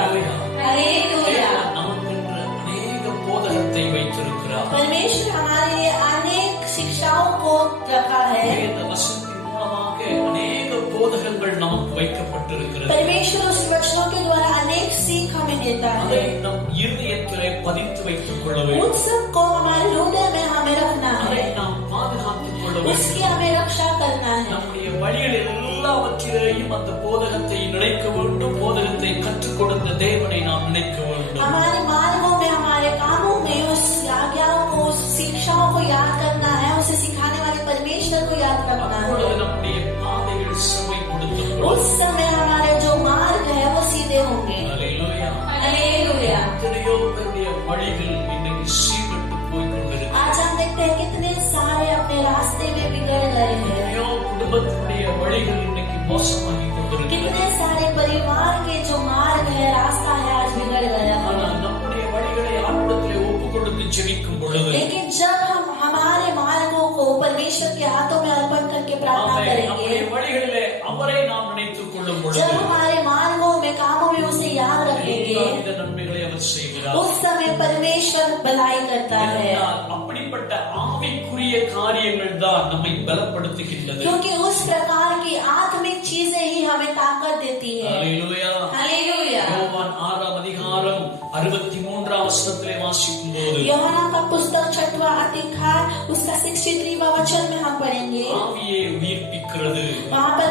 हालेलुया। நமக்கென்று அநேக போதகத்தை வைத்திருக்கிறார். परमेश्वर हमारे लिए अनेक शिक्षाओं को रखा है। வேத வசனத்தின் மூலமாக அநேக போதகங்கள் நமக்கு வைக்கப்பட்டிருக்கிறது. परमेश्वर उस वचनों के द्वारा अनेक सीख हमें देता அதை है। நம் இருதயத்திலே பதித்து வைத்துக் கொள்ள उन வேண்டும். सब को हमारे हृदय में हमें रखना அதை है, நாம் பாதுகாத்துக் கொள்ள வேண்டும். उसकी हमें रक्षा करना है। நம்முடைய வழிகள் எல்லாவற்றிலேயும் அந்த போதகத்தை நினைக்க வேண்டும். போதகத்தை கற்றுக் கொடுத்த தேவனை நாம் நினைக்க வேண்டும். हमारे मार्गों में हमारे कामों में उस आज्ञाओं को उस शिक्षाओं को याद करना है, उसे सिखाने वाले परमेश्वर को याद रखना அப்பொழுது है। நம்முடைய பாதைகள் செவ்வைப்படுத்தப்படும். उस समय हमारे जो मार्ग है वो सीधे होंगे। அல்லேலூயா. हालेलुया। எத்தனையோ பேருடைய வழிகள் இன்னைக்கு சீர்பட்டு போய் கொண்டிருக்கிறது. आज हम देखते हैं कितने सारे अपने रास्ते में बिगड़ गए हैं, எத்தனையோ குடும்பத்தினுடைய வழிகள் இன்னைக்கு மோசமாகி கொண்டிருக்கிறது. कितने सारे परिवार के जो मार्ग है रास्ता है आज बिगड़ गया। ஆனால் நம்முடைய வழிகளை ஆண்டவரிடத்திலே ஒப்புக் கொடுத்து ஜெபிக்கும் பொழுது लेकिन जब हम हमारे मार्गों को परमेश्वर के हाथों में अर्पण करके प्रार्थना நம்முடைய करेंगे, வழிகளிலே அவரை நாம் நினைத்துக் கொள்ளும் பொழுது जब हमारे मार्गों में कामों में उसे याद रखेंगे, எல்லாவித நன்மைகளை அவர் செய்கிறார். उस समय परमेश्वर भलाई करता है। ஏனென்றால் அப்படிப்பட்ட ஆவிக்குரிய காரியங்கள் தான் நம்மை பலப்படுத்துகின்றது. क्योंकि उस प्रकार की आत्मिक चीजें ही हमें ताकत देती है। அல்லேலூயா. हालेलुया। யோவான் 6ஆம் அதிகாரம் 63ஆம் வசனத்திலே வாசிக்கும் போது यूहन्ना का पुस्तक 6वां अधिकार उसका 63वां वचन में हम पढ़ेंगे। ஆவியே உயிர்ப்பிக்கிறது, वहाँ पर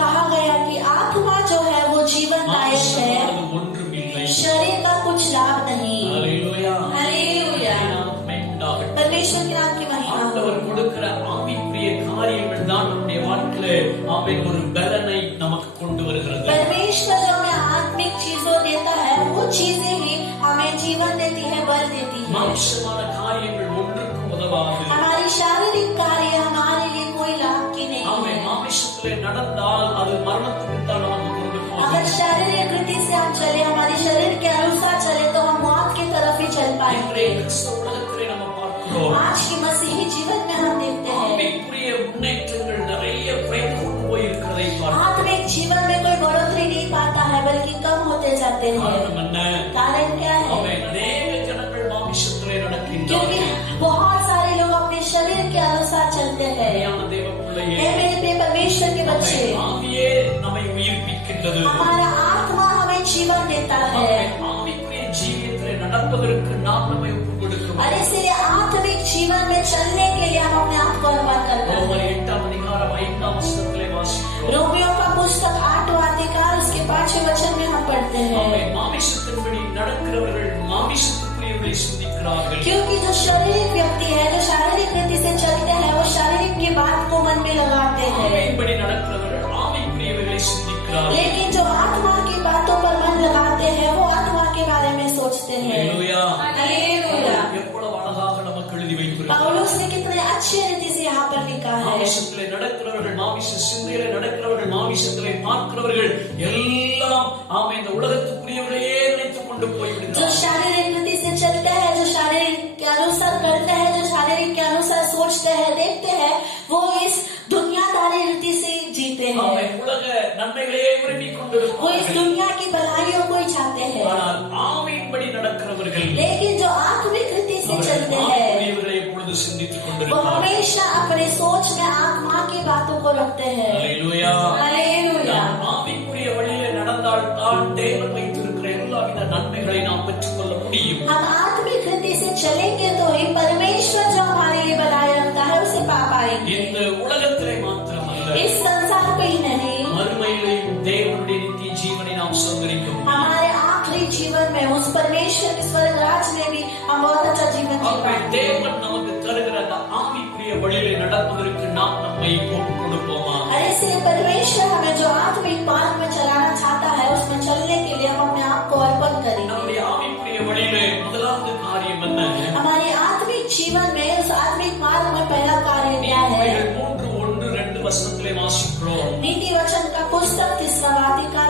कहा गया कि आत्मा जो है वो जीवनदायक है, மாம்சமானது ஒன்றுமில்லை। शरीर का कुछ लाभ नहीं। ஹல்லேலூயா, हालेलुया, நாமமே உண்டாகட்டும்। परमेश्वर के नाम की महिमा हो। ஆண்டவர் கொடுக்கிற ஆவிக்குரிய காரியங்கள் தான் நம்முடைய வாழ்க்கையிலே ஆமென் ஒரு பலனை நமக்கு கொண்டு வருகிறது। परमेश्वर जो हमें आत्मिक चीजों देता है वो चीजें ही हमें जीवन देती है, बल देती है। மாம்சமான காரியங்கள் ஒன்றுக்கும் உதவாது। हमारी शारीरिक कार्य हमारे लिए कोई लाभ की नहीं ஆமென், है। மாம்சத்திலே நடந்தால் அது மரணத்துக்கு தான் நமக்கு கொண்டு अगर போகும்। शारीरिक रीति से हम चले, हमारे शरीर के अनुसार चले तो हम मौत की तरफ ही चल पाएंगे। இன்றைய கிறிஸ்தவ உலகத்திலே நம்ம பார்க்கிறோம் आज की मसीही जीवन में हम देखते हैं ஆவிக்குரிய முன்னேற்றங்கள் நிறைய குறைந்து கொண்டு போயிருக்கிறதை பார்க்கிறோம்। आत्मिक जीवन में कोई बढ़ोतरी नहीं पाता है बल्कि कम होते जाते हैं। காரணம் என்ன? कारण क्या है? ஆமென், अनेक ஜனங்கள் மாம்சத்திலே क्योंकि நடக்கின்றார்கள்। बहुत सारे लोग अपने शरीर के अनुसार चलते हैं। ஞான தேவ பிள்ளையே, हे मेरे प्रिय परमेश्वर के बच्चे, ஆமென், ஆவியே நம்மை உயிர்ப்பிக்கின்றது। हमारा आत्मा हमें जीवन देता है। ஆமென், ஆவிக்குரிய ஜீவியத்திலே நடப்பதற்கு நாம் நம்மை ஒப்புக் கொடுக்கிறோம்। और इसलिए आत्मिक जीवन में चलने के लिए हम अपने आप को अर्पण करते हैं। ரோமர் 8ஆம் அதிகாரம் 5ஆம் வசனத்திலே வாசிக்கிறோம்। रोमियों का पुस्तक 8वां अधिकार उसके 5वें वचन में हम पढ़ते हैं, ஆமென், மாமிசத்தின்படி நடக்கிறவர்கள் மாமிசத்துக்குரியவர்களை சிந்திக்கிறார்கள்। क्योंकि जो शारीरिक व्यक्ति है, जो शारीरिक रीति से चलते हैं, वो शारीरिक की बात को मन में लगाते हैं, ஆவியின்படி நடக்கிறவர்கள் ஆவிக்குரியவர்களை சிந்திக்கிறார்கள்। लेकिन जो आत्मा की बातों पर मन लगाते हैं वो आत्मा के बारे में सोचते हैं। ஹல்லேலூயா, हालेलुया। எவ்வளவு அழகாக நமக்கு எழுதி வைத்திருக்கிறார்। पौलुस ने कितने अच्छे रीति से यहाँ पर लिखा है, மாமிசத்திலே நடக்கிறவர்கள், மாமிச சிந்தையிலே நடக்கிறவர்கள், மாமிசத்திலே பார்க்கிறவர்கள் எல்லாம் ஆமென் இந்த உலகத்துக்குரியவர்களையே நினைத்துக் கொண்டு जो போய்விடுகிறார்கள்। शारीरिक रीति से चलते हैं, जो शारीरिक के अनुसार करते हैं, जो शारीरिक के अनुसार सोचते हैं, देखते हैं, वो इस दुनियादारी रीति से जीते हैं। ஆமென், உலக நன்மைகளையே விரும்பிக் वो इस கொண்டிருக்கிறார்கள்। दुनिया की भलाइयों को ही चाहते हैं, ஆனால் ஆவியின்படி நடக்கிறவர்கள் लेकिन जो आत्मिक रीति से चलते हैं ஆவிக்குரியவர்களை எப்பொழுது சிந்தித்துக் वो கொண்டிருக்கிறார்கள்। हमेशा अपने सोच में आत्मा की बातों को रखते हैं। ஹல்லேலூயா, हालेलुया। நாம் ஆவிக்குரிய வழியிலே நடந்தால் தான் தேவன் வைத்திருக்கிற எல்லாவித நன்மைகளை நாம் பெற்றுக்கொள்ள முடியும்। हम आत्मिक रीति से चलेंगे तो ही परमेश्वर जो हमारे लिए बनाए रखता है उसे पा पाएंगे। இந்த உலகத்திலே மாத்திரமல்ல, इस संसार पे ही नहीं, மறுமையிலேயும் தேவனுடைய நித்திய ஜீவனை நாம் சுதந்திரிக்க முடியும்। हमारे आखिरी जीवन में उस परमेश्वर के स्वर्ग राज में भी हम बहुत अच्छा जीवन जी ஆமென், पाएंगे। தேவன் நமக்கு தருகிற அந்த ஆவிக்குரிய வழியிலே நடப்பதற்கு நாம் நம்மை ஒப்புக் கொடுப்போமா? और इसलिए परमेश्वर हमें जो आत्मिक मार्ग में चलाना चाहता है उसमें चलने के लिए हम अपने आप को अर्पण करेंगे। நம்முடைய ஆவிக்குரிய வழியிலே முதலாவது காரியம் என்ன? हमारे आत्मिक जीवन में उस आत्मिक मार्ग में पहला कार्य क्या है? நீதிமொழிகள் 3:1-2 வசனத்திலே வாசிக்கிறோம்। नीति वचन का पुस्तक 3वां अधिकार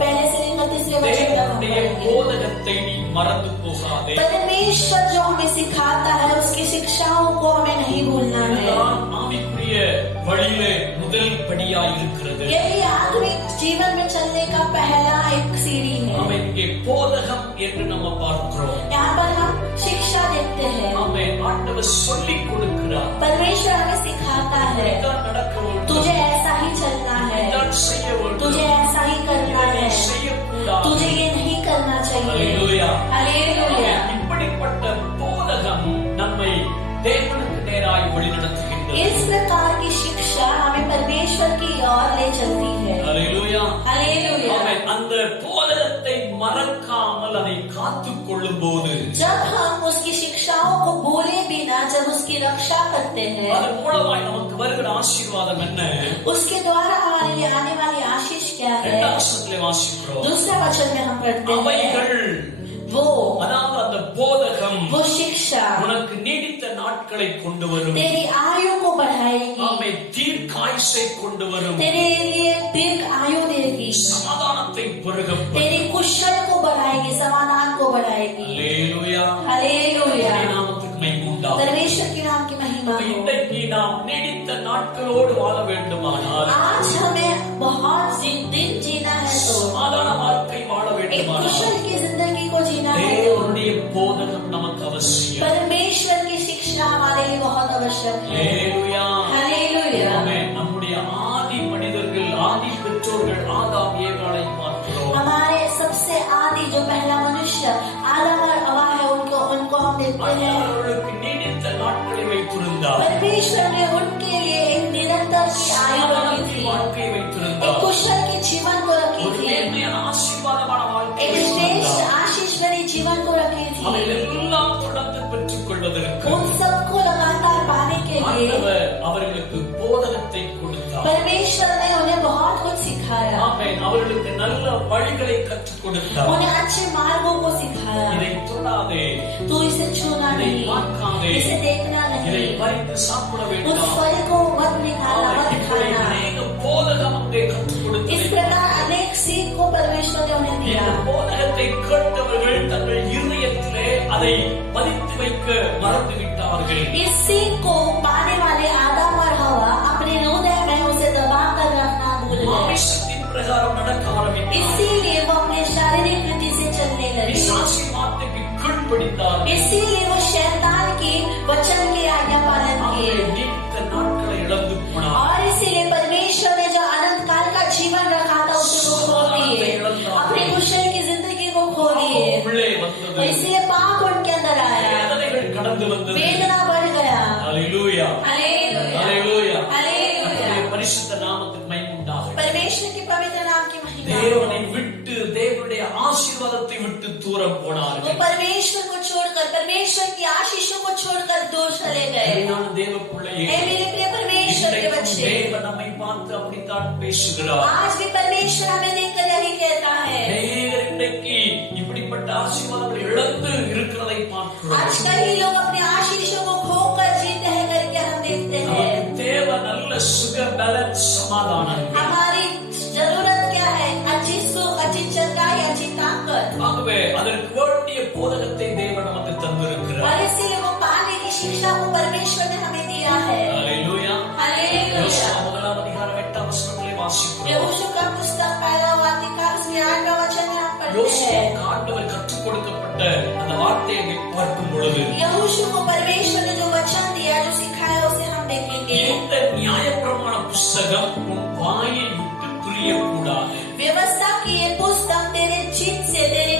पहले से लेकर 3रे वचन तक हम தேவனுடைய पढ़ेंगे। போதகத்தை நீ மறந்து போகாதே। परमेश्वर जो हमें सिखाता है उसकी शिक्षाओं को हमें नहीं भूलना है। இதுதான் ஆவிக்குரிய வழியிலே முதல் படியாய் இருக்கிறது। यही आत्मिक जीवन में चलने का पहला एक सीढ़ी है। ஆமென், இங்கே போதகம் என்று நம்ம பார்க்கிறோம்। यहाँ पर हम शिक्षा देखते हैं, ஆமென், ஆண்டவர் சொல்லிக் கொடுக்கிறார்। परमेश्वर हमें सिखाता है, இப்படித்தான் நடக்க வேண்டும், तुझे ऐसा ही चलना है, இப்படித்தான் செய்ய வேண்டும், तुझे ऐसा ही करना இதை है, செய்யக்கூடாது। तुझे ये नहीं करना चाहिए। ஹல்லேலூயா। हालेलुया। இப்படிப்பட்ட போதகம் நம்மை தேவனுக்கு நேராய் வழிநடத்துகின்றது। इस प्रकार की शिक्षा हमें परमेश्वर की ओर ले चलती है। ஹல்லேலூயா। हालेलुया। ஆமென், அந்த போதகத்தை மறக்காமல் அதை காத்துக் கொள்ளும்போது जब हम उसकी शिक्षाओं को भूले बिना जब उसकी रक्षा करते हैं, அதன் மூலமாய் நமக்கு வருகிற ஆசீர்வாதம் என்ன? उसके द्वारा हमारे लिए आने वाली आशीष क्या है? 2ஆம் வசனத்திலே வாசிக்கிறோம்। दूसरे वचन में हम पढ़ते हैं, அவைகள், वो அதாவது அந்த போதகம் वो शिक्षा உனக்கு நீடித்த நாட்களை கொண்டு வரும்। तेरी आयु को बढ़ाएगी, ஆமென், தீர்க்காயுசை கொண்டு வரும், तेरे लिए दीर्घ आयु देगी, சமாதானத்தை பெருகும்। तेरी कुशल को बढ़ाएगी, समाधान को बढ़ाएगी। ஹல்லேலூயா। हालेलुया। அவருடைய நாமத்துக்கு மகிமை உண்டாகட்டும்। परमेश्वर के नाम की महिमा हो। இன்றைக்கு நாம் நீடித்த நாட்களோடு வாழ வேண்டுமானால், आज हमें बहुत दिन जीना है तो சமாதான வாழ்க்கை வாழ एक வேண்டுமானால் कुशल की जिंदगी को जीना है तो தேவனுடைய போதகம் நமக்கு அவசியம்। परमेश्वर की शिक्षा हमारे लिए बहुत आवश्यक है। ஹல்லேலூயா। हालेलुया। ஆமென். நம்முடைய ஆதி மனிதர்கள், ஆதி பெற்றோர்கள் ஆதாம் ஏவாளை பார்க்கிறோம்। हमारे सबसे आदि जो पहला मनुष्य आदम और हवा है हैं। அவர்களுக்கு நீடித்த நாட்களை வைத்திருந்தார். परमेश्वर ने उनके लिए एक निरंतर की आयु रखी थी, வாழ்க்கையை एक வைத்திருந்தார். कुशल के जीवन को रखी ஒரு थी, மேன்மையான ஆசீர்வாதமான வாழ்க்கையை एक श्रेष्ठ வைத்திருந்தார். आशीष भरी जीवन को रखी थी। அவையெல்லாம் தொடர்ந்து பெற்றுக் கொள்வதற்கு उन सबको लगातार पाने के लिए ஆண்டவர் அவர்களுக்கு போதகத்தை கொடுத்தார். परमेश्वर ने उन्हें बहुत कुछ सिखाया, ஆமென். அவர்களுக்கு நல்ல வழிகளை கற்றுக் கொடுத்தார். उन्हें अच्छे मार्गों को सिखाया। இதை தொடாதே, तू इसे छूना இதை नहीं, பார்க்காதே, इसे देखना இதை नहीं, பறித்து சாப்பிட उस வேண்டாம். फल को मत निकालना, मत இப்படி खाना। அநேக போதகம் அங்கே கற்றுக் इस கொடுத்ததை प्रकार अनेक सीख को परमेश्वर ने उन्हें दिया। இந்த போதகத்தை கேட்டவர்கள் தங்கள் இருதயத்திலே அதை பதித்து வைக்க மறந்துவிட்டார்கள். इस सीख को पाने वाले आदम और हवा अपने हृदय में उसे दबा कर रखना भूल गए, மாமிசத்தின் பிரகாரம் நடக்க ஆரம்பித்தார்கள். इसीलिए वो अपने शारीरिक रीति से चलने लगे, பிசாசின் வார்த்தைக்கு கீழ்ப்படிந்தார்கள். इसीलिए वो शैतान की वचन के आज्ञा पालन किए, அவர்கள் நீடித்த நாட்களை இழந்து போனார். और इसीलिए परमेश्वर ने जो अनंत काल का जीवन रखा था उसे वो खो दिए, अपने कुशल की जिंदगी को खो दिए, உள்ளே और வந்தது इसलिए पाप उनके अंदर आया, வேதனைகள் கடந்து வந்தது. वेदना बढ़ गया। ஹalleluya, हालेलुया, ஹalleluya. हालेलुया। கர்த்தருடைய பரிசுத்த நாமத்துக்கு மகிமை உண்டாகட்டும். परमेश्वर के पवित्र नाम की महिमा। தேவனை விட்டு தேவனுடைய ஆசீர்வாதத்தை விட்டு தூரம் वो போனார்கள். परमेश्वर को छोड़कर, परमेश्वर की आशीषों को छोड़कर दूर चले गए। அருமையான தேவ பிள்ளையே, हे मेरे प्रिय परमेश्वर के இன்றைக்கும் बच्चे, தேவன் நம்மை பார்த்து அப்படித்தான் பேசுகிறார். आज भी परमेश्वर हमें देखकर यही कहता है। அநேகர் இன்றைக்கு இப்படிப்பட்ட ஆசீர்வாதங்களை இழந்து இருக்கிறதை பார்க்கிறோம். आज कई लोग अपने आशीषों को खोकर जीते हैं करके हम देखते हैं। நமக்கு தேவை நல்ல சுக பலன் சமாதானம். हमारी जरूरत क्या है? अच्छी सुख, अच्छी चंगाई, अच्छी ताकत, ஆகவே அதற்கு வேண்டிய போதகத்தை தேவன் நமக்கு தந்திருக்கிறார். और इसीलिए वो पाने की शिक्षा को परमेश्वर ने हमें दिया है। ஹalleluya. हालेलुया। யோசுவா முதலாம் அதிகாரம் 8ஆம் வசனத்திலே வாசிக்கிறோம். यहोशू का पुस्तक पहला अधिकार उसके 8वां वचन में हम पढ़ते हैं। யோசுவாவுக்கு ஆண்டவர் கற்றுக் கொடுக்கப்பட்ட அந்த வார்த்தையை பார்க்கும் பொழுது यहोशू को परमेश्वर ने जो वचन दिया, जो सिखाया, उसे हम देखेंगे। இந்த நியாயப்பிரமாண புஸ்தகம் உன் வாயை விட்டு பிரியக்கூடாது. व्यवस्था की ये पुस्तक तेरे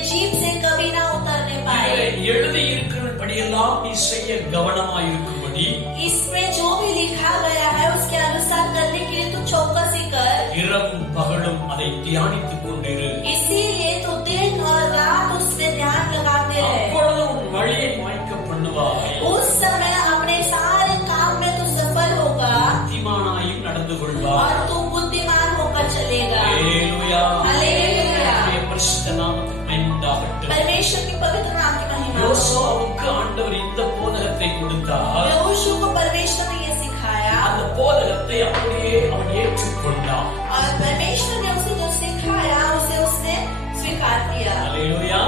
जीभ से कभी ना उतरने पाए। இதிலே எழுதி இருக்கிறபடியெல்லாம் நீ செய்ய கவனமாயிருக்கும்படி इसमें जो भी लिखा गया है उसके अनुसार करने के लिए तू चौकसी कर, இரவும் பகலும் அதை தியானித்துக் கொண்டிரு. इसीलिए तू दिन और रात उसमें ध्यान लगाते रहे। அப்பொழுது உன் வழியை வாய்க்க பண்ணுவாய். उस समय अपने सारे काम में तू सफल होगा புத்திமானாயும் நடந்து கொள்வாய். और तू बुद्धिमान होकर चलेगा। ஹalleluya. हालेलुया। கர்த்தருடைய பரிசுத்த நாமத்துக்கு மகிமை உண்டாகட்டும். परमेश्वर की पवित्र नाम की महिमा। யோசுவாவுக்கு ஆண்டவர் இந்த போதகத்தை கொடுத்தார். यहोशू को परमेश्वर ने ये सिखाया, அந்த போதகத்தை அப்படியே அவன் ஏற்றுக்கொண்டான். और परमेश्वर ने उसे जो सिखाया उसे उसने स्वीकार किया। ஹalleluya.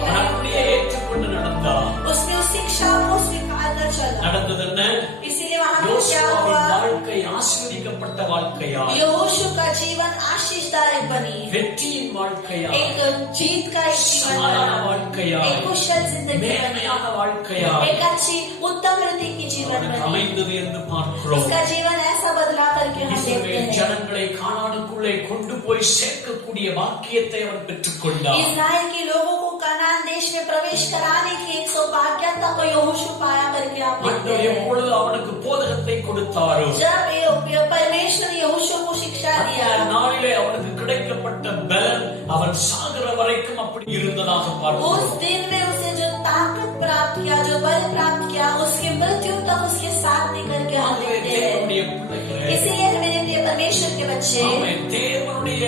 அவன் அப்படியே ஏற்றுக்கொண்டு நடந்தான். उसने उस शिक्षा को स्वीकार कर चला। நடந்தது என்ன? इसीलिए वहां पर क्या யோசுவாவின் हुआ? வாழ்க்கை ஆசீர்வதிக்கப்பட்ட வாழ்க்கையா, यहोशू का जीवन आशीषदायक बनी, வெற்றியின் வாழ்க்கையா, एक जीत का एक जीवन சமாதான बना, வாழ்க்கையா, एक कुशल जिंदगी बनी, மேன்மையான வாழ்க்கையா एक अच्छी उत्तम रीति की जीवन அவனுக்கு बनी। அமைந்தது என்று பார்க்கிறோம். उसका जीवन ऐसा बदला करके हम देखते இஸ்ரவேல் हैं। ஜனங்களை கானானுக்குள்ளே கொண்டு போய் சேர்க்கக்கூடிய பாக்கியத்தை அவன் பெற்றுக்கொண்டான். इस्राएल के लोगों को कनान देश में प्रवेश कराने की एक सौभाग्यता को यहोशू पाया करके आप देखते ஆண்டவர் हैं। எப்பொழுது அவனுக்கு போதகத்தை கொடுத்தாரோ जब परमेश्वर ने यहोशू को शिक्षा दिया, அந்த நாளிலே அவனுக்கு கிடைக்கப்பட்ட பலன் அவன் சாகிற வரைக்கும் அப்படி இருந்ததாக उस பார்க்கிறோம். दिन में उसे जो ताकत प्राप्त किया, जो बल प्राप्त किया, उसके मृत्यु तक उसके साथ निकल के हम ஆகவே देखते हैं। தேவனுடைய பிள்ளைகளே, इसीलिए मेरे प्रिय परमेश्वर के बच्चे, ஆமென், தேவனுடைய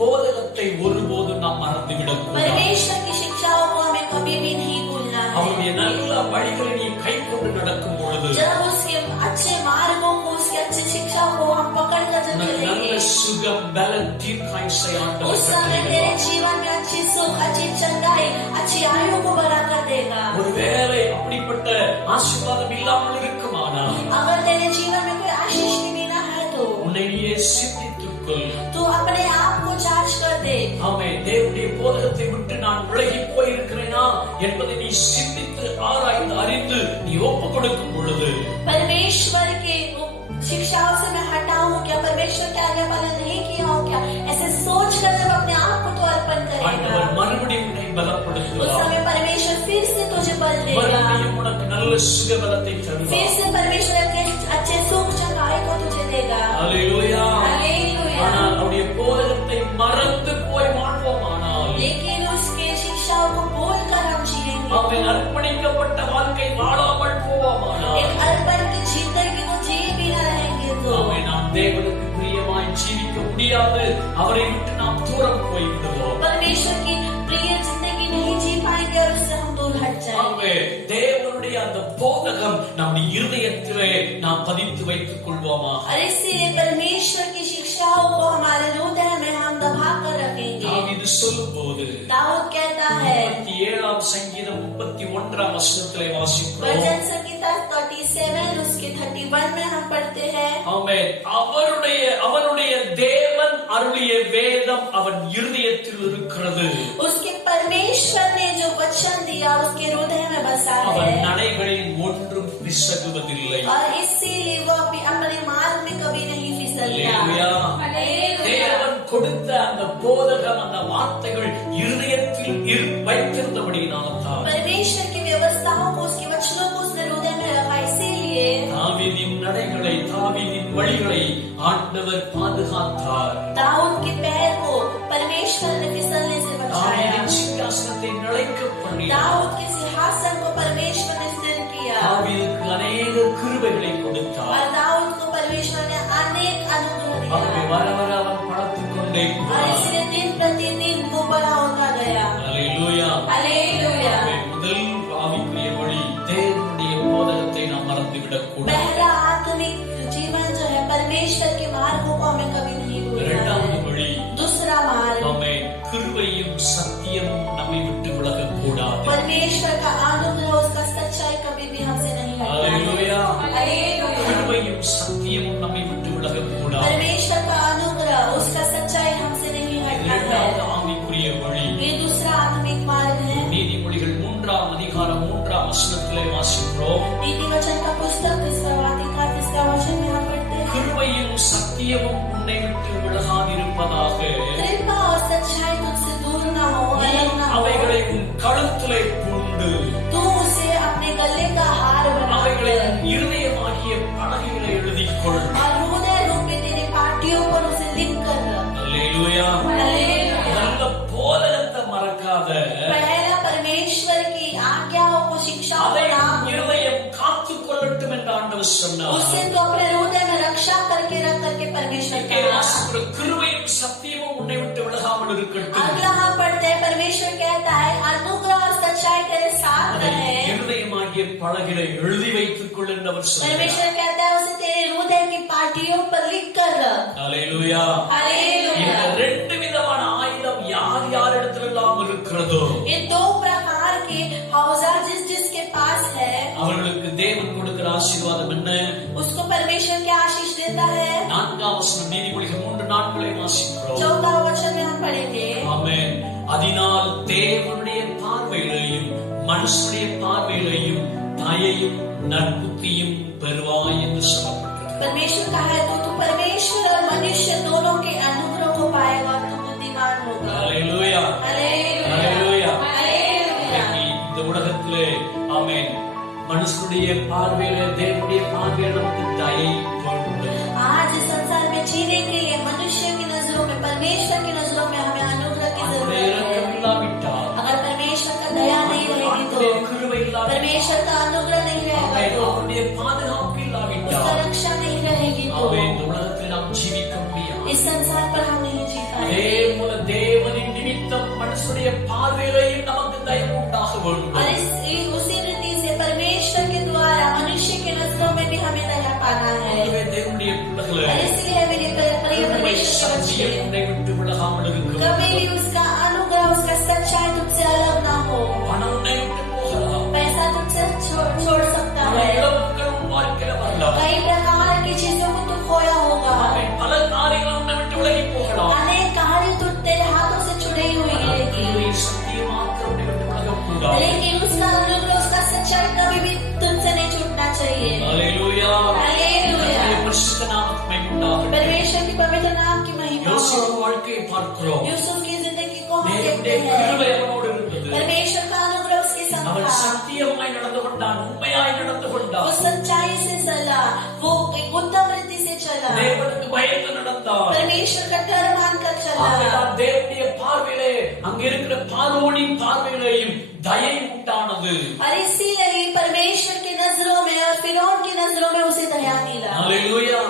போதகத்தை ஒருபோதும் நாம் மறந்துவிடக் கூடாது. परमेश्वर की शिक्षाओं को हमें कभी भी नहीं भूलना है। அவருடைய நல்ல வழிகளை நீ கை கொண்டு நடக்கும் பொழுது जब उसके अच्छे मार्गों को, उसकी अच्छी शिक्षा को हम पकड़ कर जब உனக்கு நல்ல चलेंगे, சுகம் பலன் தீர்க்காயுசை ஆண்டவர் उस समय तेरे கட்டளையிடுவார். जीवन में अच्छी सुख, अच्छी चंगाई, अच्छी आयु को बढ़ा कर देगा। ஒருவேளை அப்படிப்பட்ட ஆசீர்வாதம் இல்லாமல் இருக்குமானால் अगर तेरे जीवन में कोई आशीष भी बिना है तो உன்னை நீயே சிந்தித்துக்கொள். तू अपने आप को जांच कर दे। ஆமென். தேவனுடைய போதகத்தை விட்டு நான் விலகி போயிருக்கிறேனா என்பதை நீ சிந்தித்து ஆராய்ந்து அறிந்து நீ ஒப்புக் கொடுக்கும் பொழுது परमेश्वर के शिक्षाओं से मैं हटा हूँ क्या, परमेश्वर के आज्ञा पालन नहीं किया हूँ क्या, ऐसे सोच कर जब अपने आप को तो अर्पण करेगा, ஆண்டவர் மறுபடியும் உன்னை பலப்படுத்துவார். समय परमेश्वर फिर से तुझे बल देगा, மறுபடியும் உனக்கு நல்ல சுகபலத்தை फिर தருவார். से परमेश्वर अपने अच्छे सुख चंगाई को तुझे देगा। அல்லேலூயா. हालेलुया। ஆனால் அவருடைய போதகத்தை மறந்து போய் வாழ்வோமானால் लेकिन उसके शिक्षाओं को बोलकर हम जिएंगे, அவன் அர்ப்பணிக்கப்பட்ட வாழ்க்கை வாழாமல் போவோமானால் एक अर्पण की जिंदगी को जी भी न रहेंगे तो அவன் நாம் தேவனுக்கு பிரியமாய் ஜீவிக்க முடியாது. அவரை விட்டு நாம் தூரம் போய் விடுவோம். परमेश्वर की प्रिय जिंदगी नहीं जी पाएंगे और उससे हम दूर हट जाएंगे। ஆமென். தேவனுடைய அந்த போதகம் நம்முடைய இருதயத்திலே நாம் பதித்து வைத்துக் கொள்வோமா? और इसीलिए परमेश्वर की शिक्षाओं को हमारे हृदय में हम दबा कर रखेंगे। தாவீது சொல்லும்போது दाऊद कहता है, 37ஆம் சங்கீதம் 31ஆம் வசனத்திலே வாசிக்கிறோம். भजन संहिता 37 उसके 31 में हम पढ़ते हैं, ஆமென். அவனுடைய தேவன் அருளிய வேதம் அவன் இருதயத்தில் இருக்கிறது. उसके परमेश्वर ने जो वचन दिया उसके हृदय में बसा அவன் है, நடைகளில் ஒன்றும் பிசகுவதில்லை. और इसीलिए वो अपने मार्ग में कभी नहीं फिसलता। அல்லேலூயா. हालेलुया। தேவன் கொடுத்த அந்த போதகம், அந்த வார்த்தைகள் இருதயத்தில் வைத்திருந்தபடியினால்தான் परमेश्वर की व्यवस्थाओं को, उसके वचनों को उसने हृदय में रखा। इसीलिए தாவீதின் நடைகளை, தாவீதின் வழிகளை ஆண்டவர் பாதுகாத்தார். दाऊद के पैर को परमेश्वर ने फिसलने से बचाया। தாவீதின் சிங்காசனத்தை நிலைக்க பண்ணினார். दाऊद के सिंहासन को परमेश्वर ने स्थिर किया, தாவீதுக்கு अनेक கிருபைகளை கொடுத்தார். और दाऊद को परमेश्वर ने अनेक अनुग्रह அவரை दिया, வர வர அவன் பலத்துக் கொண்டே और போனார். इसलिए दिन प्रतिदिन वो बड़ा होता गया। அல்லேலூயா. हालेलुया। முதல் ஆவிக்குரிய வழி, தேவனுடைய போதகத்தை நாம் மறந்துவிடக் கூடாது. पहला आत्मिक जीवन जो है, परमेश्वर के मार्गों को हमें कभी नहीं भूलना இரண்டாவது है। வழி, दूसरा मार्ग, ஆமென், கிருபையும் சத்தியமும் நம்மை விட்டு விலகக் கூடாது. परमेश्वर का अनुग्रह, उसका सच्चाई कभी भी हमसे नहीं हटता है। அல்லேலூயா. हालेलुया। கிருபையும் சத்தியமும் நம்மை விட்டு விலகக் கூடாது. परमेश्वर का अनुग्रह, उसका सच्चाई हमसे नहीं हटता இரண்டாவது है। ஆவிக்குரிய வழி, ये दूसरा आत्मिक मार्ग है। நீதிமொழிகள் 3ஆம் அதிகாரம் 3ஆம் வசனத்திலே வாசிக்கிறோம். नीति वचन का पुस्तक इसका वाटिका 30 वचन में हम पढ़ते हैं, கிருபையும் சத்தியமும் உன்னை விட்டு விலகாதிருப்பதாக कृपा और सच्चाई तुझसे दूर ना हो, अलग ना हो। அவைகளை உன் கழுத்திலே பூண்டு तू उसे अपने गले का हार बना அவைகளை कर, உன் இருதயமாகிய பலகைகளை எழுதிக்கொள். और हृदय रूपी तेरे पाटियों पर उसे लिख कर रख। அல்லேலூயா. हालेलुया। நல்ல போதகத்தை மறக்காத. पहला परमेश्वर की आज्ञाओं को, शिक्षाओं அதை को नाम உன் இருதயம் காத்துக் கொள்ளட்டும் என்று ஆண்டவர் சொன்னார். उससे तो अपने हृदय में रक्षा करके रख करके परमेश्वर இங்கே कहा। வாசிக்கிற கிருபையும் சத்தியமும் உன்னை விட்டு விலகாமல் இருக்கட்டும். अगला हम पढ़ते हैं, परमेश्वर कहता है अनुग्रह और सच्चाई तेरे साथ அதை रहे। இருதயமாகிய பலகைகளை எழுதி வைத்துக் கொள் என்று அவர் சொன்னார். परमेश्वर कहता है उसे तेरे हृदय की पाटियों पर लिख कर रख। அல்லேலூயா. हालेलुया। இந்த ரெண்டு விதமான ஆயுதம் யார் யாரிடத்திலெல்லாம் இருக்கிறதோ ये दो प्रकार के औजार जिसके पास है, அவர்களுக்கு தேவன் கொடுக்கிற ஆசீர்வாதம் என்ன? उसको परमेश्वर क्या आशीष देता है। 4ஆம் வசனம், நீதிமொழிகள் 3:4 வாசிக்கிறோம். 14 वचन में हम पढ़ेंगे, ஆமென். அதனால் தேவனுடைய பார்வையிலேயும் மனுஷனுடைய பார்வையிலேயும் தயையும் நற்புத்தியும் பெறுவாய் என்று சொல்லப்பட்டது. परमेश्वर कहा है तो तू परमेश्वर और मनुष्य दोनों के अनुग्रह को पाएगा, तू बुद्धिमान होगा। அல்லேலூயா. हालेलुया। அல்லேலூயா. हालेलुया। இந்த உலகத்திலே ஆமென், மனுஷனுடைய பார்வையிலே தேவனுடைய பார்வையில நமக்கு தயை வேண்டும். आज इस संसार में जीने के लिए मनुष्य की नजरों में, परमेश्वर की नजरों में हमें अनुग्रह की அவருடைய जरूरत இரக்கம் है। இல்லாவிட்டால், अगर परमेश्वर का दया नहीं रहेगी அவருடைய तो, கிருபை இல்லாவிட்டால், परमेश्वर का अनुग्रह नहीं रहेगा तो, அவருடைய பாதுகாப்பு उसका இல்லாவிட்டால், रक्षा नहीं रहेगी तो, இந்த உலகத்தில் நாம் ஜீவிக்க முடியாது. इस संसार पर हम नहीं जी அதே पाएंगे। போல தேவனின் நிமித்தம் மனுஷனுடைய பார்வையிலேயும் நமக்கு தயவு உண்டாக வேண்டும். और उसी रीति से परमेश्वर के द्वारा मनुष्य के नजरों में भी हमें दया पाना है। ஆகவே தேவனுடைய பிள்ளைகளே, और इसलिए मेरे प्रिय கிருபை परमेश्वर के சத்தியம் बच्चे, உன்னை விட்டு விலகாமல் இருக்கும். कभी भी उसका अनुग्रह, उसका सच्चाई तुमसे अलग ना हो। பணம் உன்னை விட்டு போகலாம். पैसा तुमसे छोड़ सकता பல है, இழப்புகள் உன் வாழ்க்கையில வரலாம். कई प्रकार की चीजों को तू खोया होगा, ஆமென். பல காரியங்கள் உன்னை விட்டு விலகி போகலாம். अनेक कार्य तू तेरे हाथों से छुड़े हुए கிருபை गिरेगी, சத்தியம் மாத்திரம் உன்னை விட்டு விலகக்கூடாது. लेकिन उसका अनुग्रह, उसका सच्चाई कभी भी तुमसे नहीं छूटना चाहिए। அல்லேலூயா. हालेलुया। கர்த்தருடைய பரிசுத்த நாமத்துக்கு மகிமை உண்டாகட்டும். परमेश्वर की पवित्र नाम की महिमा हो। யோசேப்பு உண்மையாய் நடந்து वो கொண்டார். सच्चाई से चला, वो एक उत्तम रीति से चला, தேவனுக்கு பயந்து நடந்தார். परमेश्वर का डर मानकर चला। ஆகையால் தேவனுடைய பார்வையிலே அங்க இருக்கிற பார்வோனின் பார்வையிலேயும் தயை உண்டானது. और इसीलिए ही परमेश्वर की नजरों में और फिरौन की नजरों में उसे दया मिला। ஹல்லேலூயா.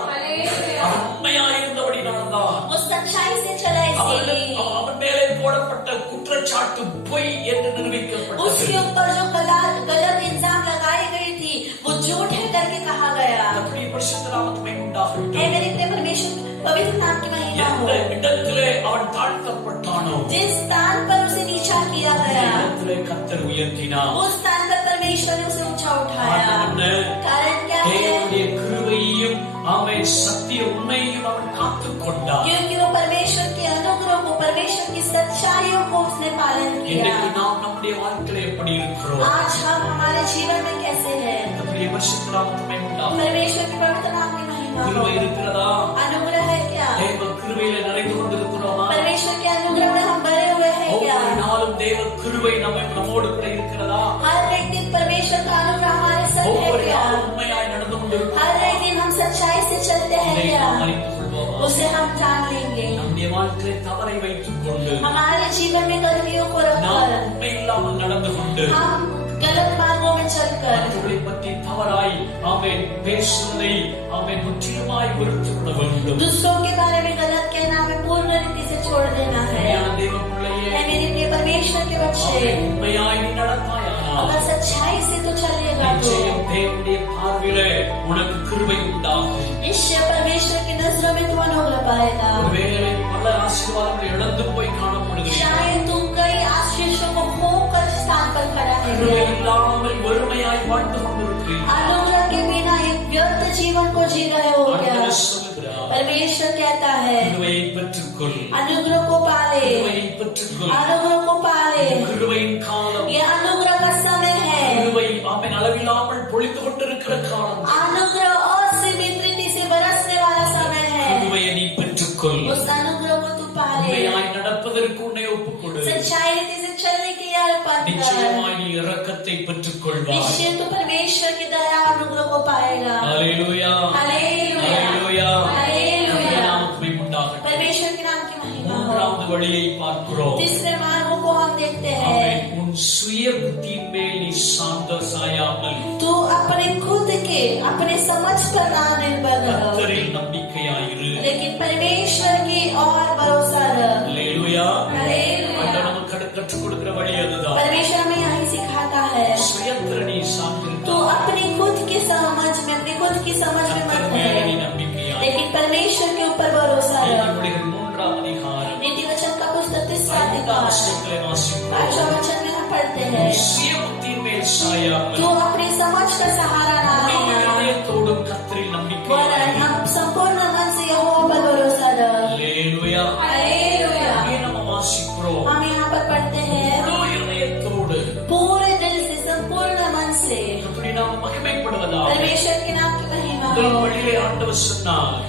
அவன் உண்மையாய் இருந்தபடி நடந்தான். वो सच्चाई से चला, इसीलिए அவன் மேலே போடப்பட்ட குற்றச்சாட்டு பொய் என்று நிரூபிக்கப்பட்டது. उसके ऊपर जो गलत इल्जाम लगाई गई थी वो झूठ है करके कहा गया। கர்த்தருடைய பரிசுத்த நாமத்துக்கு உண்டாகட்டும். हे मेरे प्रिय परमेश्वर पवित्र नाम की महिमा हो। எந்த இடத்திலே அவன் தாழ்த்தப்பட்டானோ जिस स्थान पर उसे नीचा किया गया, இடத்திலே கர்த்தர் உயர்த்தினார். उस स्थान पर परमेश्वर ने उसे ऊंचा उठाया। காரணம் என்ன? कारण क्या है? தேவனுடைய கிருபையையும் அவன் சத்திய உண்மையையும் அவன் காத்துக்கொண்டார். क्योंकि वो परमेश्वर के अनुग्रह को, परमेश्वर की सच्चाइयों को उसने पालन किया। இன்றைக்கு நாம் நம்முடைய வாழ்க்கையில எப்படி இருக்கிறோம்? आज हम हमारे जीवन में कैसे हैं? கர்த்தருடைய பரிசுத்த நாமத்துக்கு உண்டாகட்டும். परमेश्वर की पवित्र नाम की महिमा हो। கிருபை இருக்கிறதா? अनुग्रह है क्या? தேவ கிருபையில நிறைந்து கொண்டிருக்கிறோமா? परमेश्वर के अनुग्रह में हम भरे हुए हैं क्या? ஒவ்வொரு நாளும் தேவ கிருபை நம்மோடு கூட இருக்கிறதா? हर एक दिन परमेश्वर का अनुग्रह हमारे साथ है ஒவ்வொரு क्या? நாளும் உண்மையாய் நடந்து கொண்டிருக்கிறோம். हर एक दिन हम सच्चाई से चलते हैं இதை क्या? நாம் அறிந்து கொள்வோமா? उसे हम जान लेंगे। நம்முடைய வாழ்க்கையை தவறை வைத்துக் கொண்டு हमारे जीवन में गलतियों को நாம் रखकर உண்மை இல்லாமல் நடந்து கொண்டு हम गलत मार्गों में चलकर மற்றவர்களை பற்றி தவறாய் ஆமென் பேசுவதை ஆமென் முற்றிலுமாய் வெறுத்துவிட வேண்டும். दूसरों के बारे में गलत कहना हमें पूर्ण रीति से छोड़ देना है। உண்மையான தேவ பிள்ளையே, है मेरे प्रिय परमेश्वर के बच्चे, ஆமென் உண்மையாய் நீ நடந்தாயானால் अगर सच्चाई से तो चलेगा तो நிச்சயம் தேவனுடைய பார்வையிலே உனக்கு கிருபை உண்டாகும். निश्चय परमेश्वर की नजरों में तू अनुग्रह पाएगा। ஒருவேளை பல ஆசீர்வாதங்களை இழந்து போய் காணப்படுகிறீர்கள். शायद तू कई आशीषों को खोकर स्थान पर खड़ा கிருபை है। இல்லாமல் வறுமையாய் வாழ்ந்து கொண்டிருக்கிறீர்கள். अनुग्रह के बिना एक व्यर्थ जीवन को जी रहे हो क्या? ஆண்டவர் சொல்லுகிறார், परमेश्वर कहता है கிருபையை பெற்றுக்கொள், अनुग्रह को पाले, கிருபையை பெற்றுக்கொள். अनुग्रह को पाले। கிருபையின் காலம், ये अनुग्रह का समय है। கிருபை ஆமென் அளவில்லாமல் பொழிந்து கொண்டிருக்கிற காலம். अनुग्रह असीमित रीति से बरसने वाला समय है। கிருபையை நீ பெற்றுக்கொள். उस अनुग्रह को तू पाले, உண்மையாய் நடப்பதற்கு உன்னை ஒப்புக்கொடு. सच्चाई रीति से चलने के लिए अर्पण कर। நிச்சயமாய் நீ இரக்கத்தை பெற்றுக்கொள்வாய். निश्चय तू परमेश्वर की दया और अनुग्रह को पाएगा। ஹல்லேலூயா, हालेलुया, ஹல்லேலூயா. हालेलुया। கர்த்தருடைய நாமத்துக்கு உண்டாகட்டும். परमेश्वर के नाम की महिमा हो। மூன்றாவது வழியை பார்க்கிறோம். तीसरे मार्गों को हम देखते हैं। ஆமென். உன் சுய புத்தியின் மேல் நீ சாயாமல் तू अपने खुद के, अपने समझ पर ना निर्भर रह, கர்த்தரில் நம்பிக்கையாயிரு. लेकिन परमेश्वर की और भरोसा रख। ஹல்லேலூயா. हालेलुया। ஆண்டவர் நமக்கு கற்றுக் கொடுக்கிற வழி அதுதான். परमेश्वर हमें यही सिखाता है। சுயத்திர நீ तू சார்ந்திருக்க अपनी खुद की समझ में, अपनी खुद की समझ में मत கர்த்தர் மேல் நீ रह, நம்பிக்கையாயிரு. लेकिन परमेश्वर के ऊपर भरोसा रख। நீதிமொழிகள் 3ஆம் அதிகாரம் नीति वचन का पुस्तक 3वां 5ஆம் अधिकार வசனத்திலே வாசிக்கிறோம். 5वां वचन में हम पढ़ते हैं, சுய புத்தியின் மேல் சாயாமல் तू अपनी समझ का सहारा ना முழு लेना, இதயத்தோடும் கர்த்தரில் நம்பிக்கை वरन हम संपूर्ण मन से यहोवा पर भरोसा रख। ஹல்லேலூயா. हालेलुया। இங்கே நம்ம வாசிக்கிறோம். हम यहाँ पर पढ़ते हैं, முழு இதயத்தோடு पूरे दिल से, संपूर्ण मन से கர்த்தருடைய நாமம் மகிமைப்படுவதாக. परमेश्वर के नाम की महिमा முதல் हो। வழியிலே ஆண்டவர் சொன்னார்.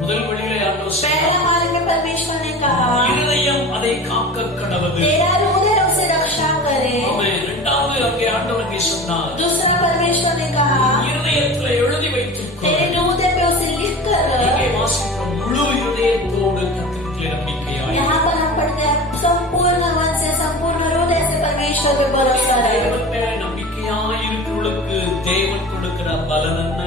முதல் வழியிலே ஆண்டவர் पहले சொன்னார், मार्ग में परमेश्वर ने कहा, இருதயம் அதை காக்க கடவது. तेरा हृदय उसे रक्षा करे। ஆமென். இரண்டாவது அங்கே ஆண்டவர் அங்கே சொன்னார், दूसरा परमेश्वर ने कहा, இருதயத்திலே எழுதி வைத்துக்கொள். तेरे हृदय पे उसे लिख कर இங்கே रख। வாசிக்கிறோம், முழு இதயத்தோடு கர்த்தரிலே நம்பிக்கையாய். यहाँ पर हम पढ़ते हैं, संपूर्ण मन से, संपूर्ण हृदय से परमेश्वर पे भरोसा रख। தேவன் மேலே நம்பிக்கையாய் இருக்கிறவர்களுக்கு தேவன் கொடுக்கிற பலன் என்ன?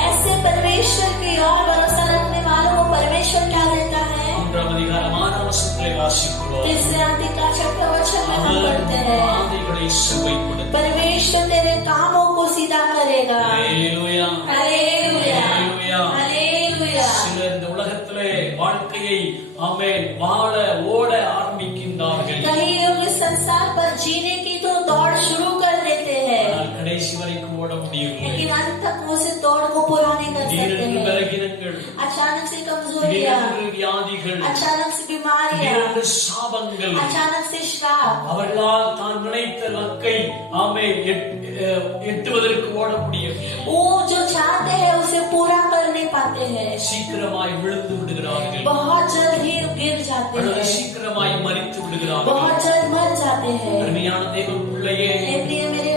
ऐसे परमेश्वर की और भरोसा रखने वालों को परमेश्वर क्या देता है? 3ஆம் அதிகாரம் 6ஆம் வசனத்திலே வாசிக்கிறோம், तीसरे अध्याय का 6वां वचन में हम पढ़ते हैं, பாதைகளை செவ்வைப்படுத்தும். परमेश्वर तेरे कामों को सीधा करेगा। ஹல்லேலூயா. हालेलुया, ஹல்லேலூயா. हालेलुया। சிலர் இந்த உலகத்திலே வாழ்க்கையை ஆமென் வாழ ஓட ஆரம்பிக்கின்றார்கள். कई लोग इस संसार पर जीने की तो दौड़ शुरू कर देते हैं, ஆனால் கடைசி வரைக்கும் ஓட முடியவில்லை. लेकिन अंत तक वो उस दौड़ को पूरा नहीं कर सकते திடீரென்று हैं। பலகீனங்கள், अचानक से कमजोरियां, திடீரென்று வியாதிகள், अचानक से बीमारियां, திடீரென்று சாபங்கள், अचानक से श्राप, அவர்களால் தான் நினைத்த லக்கை ஆமென் எட்டுவதற்கு ஓட முடியவில்லை. वो जो चाहते हैं उसे पूरा कर नहीं पाते हैं, சீக்கிரமாய் விழுந்து விடுகிறார்கள், बहुत जल्द ही गिर जाते அல்லது हैं, சீக்கிரமாய் மரித்து விடுகிறார்கள். बहुत जल्द मर जाते हैं। அருமையான தேவன் பிள்ளையே, प्रिय मेरे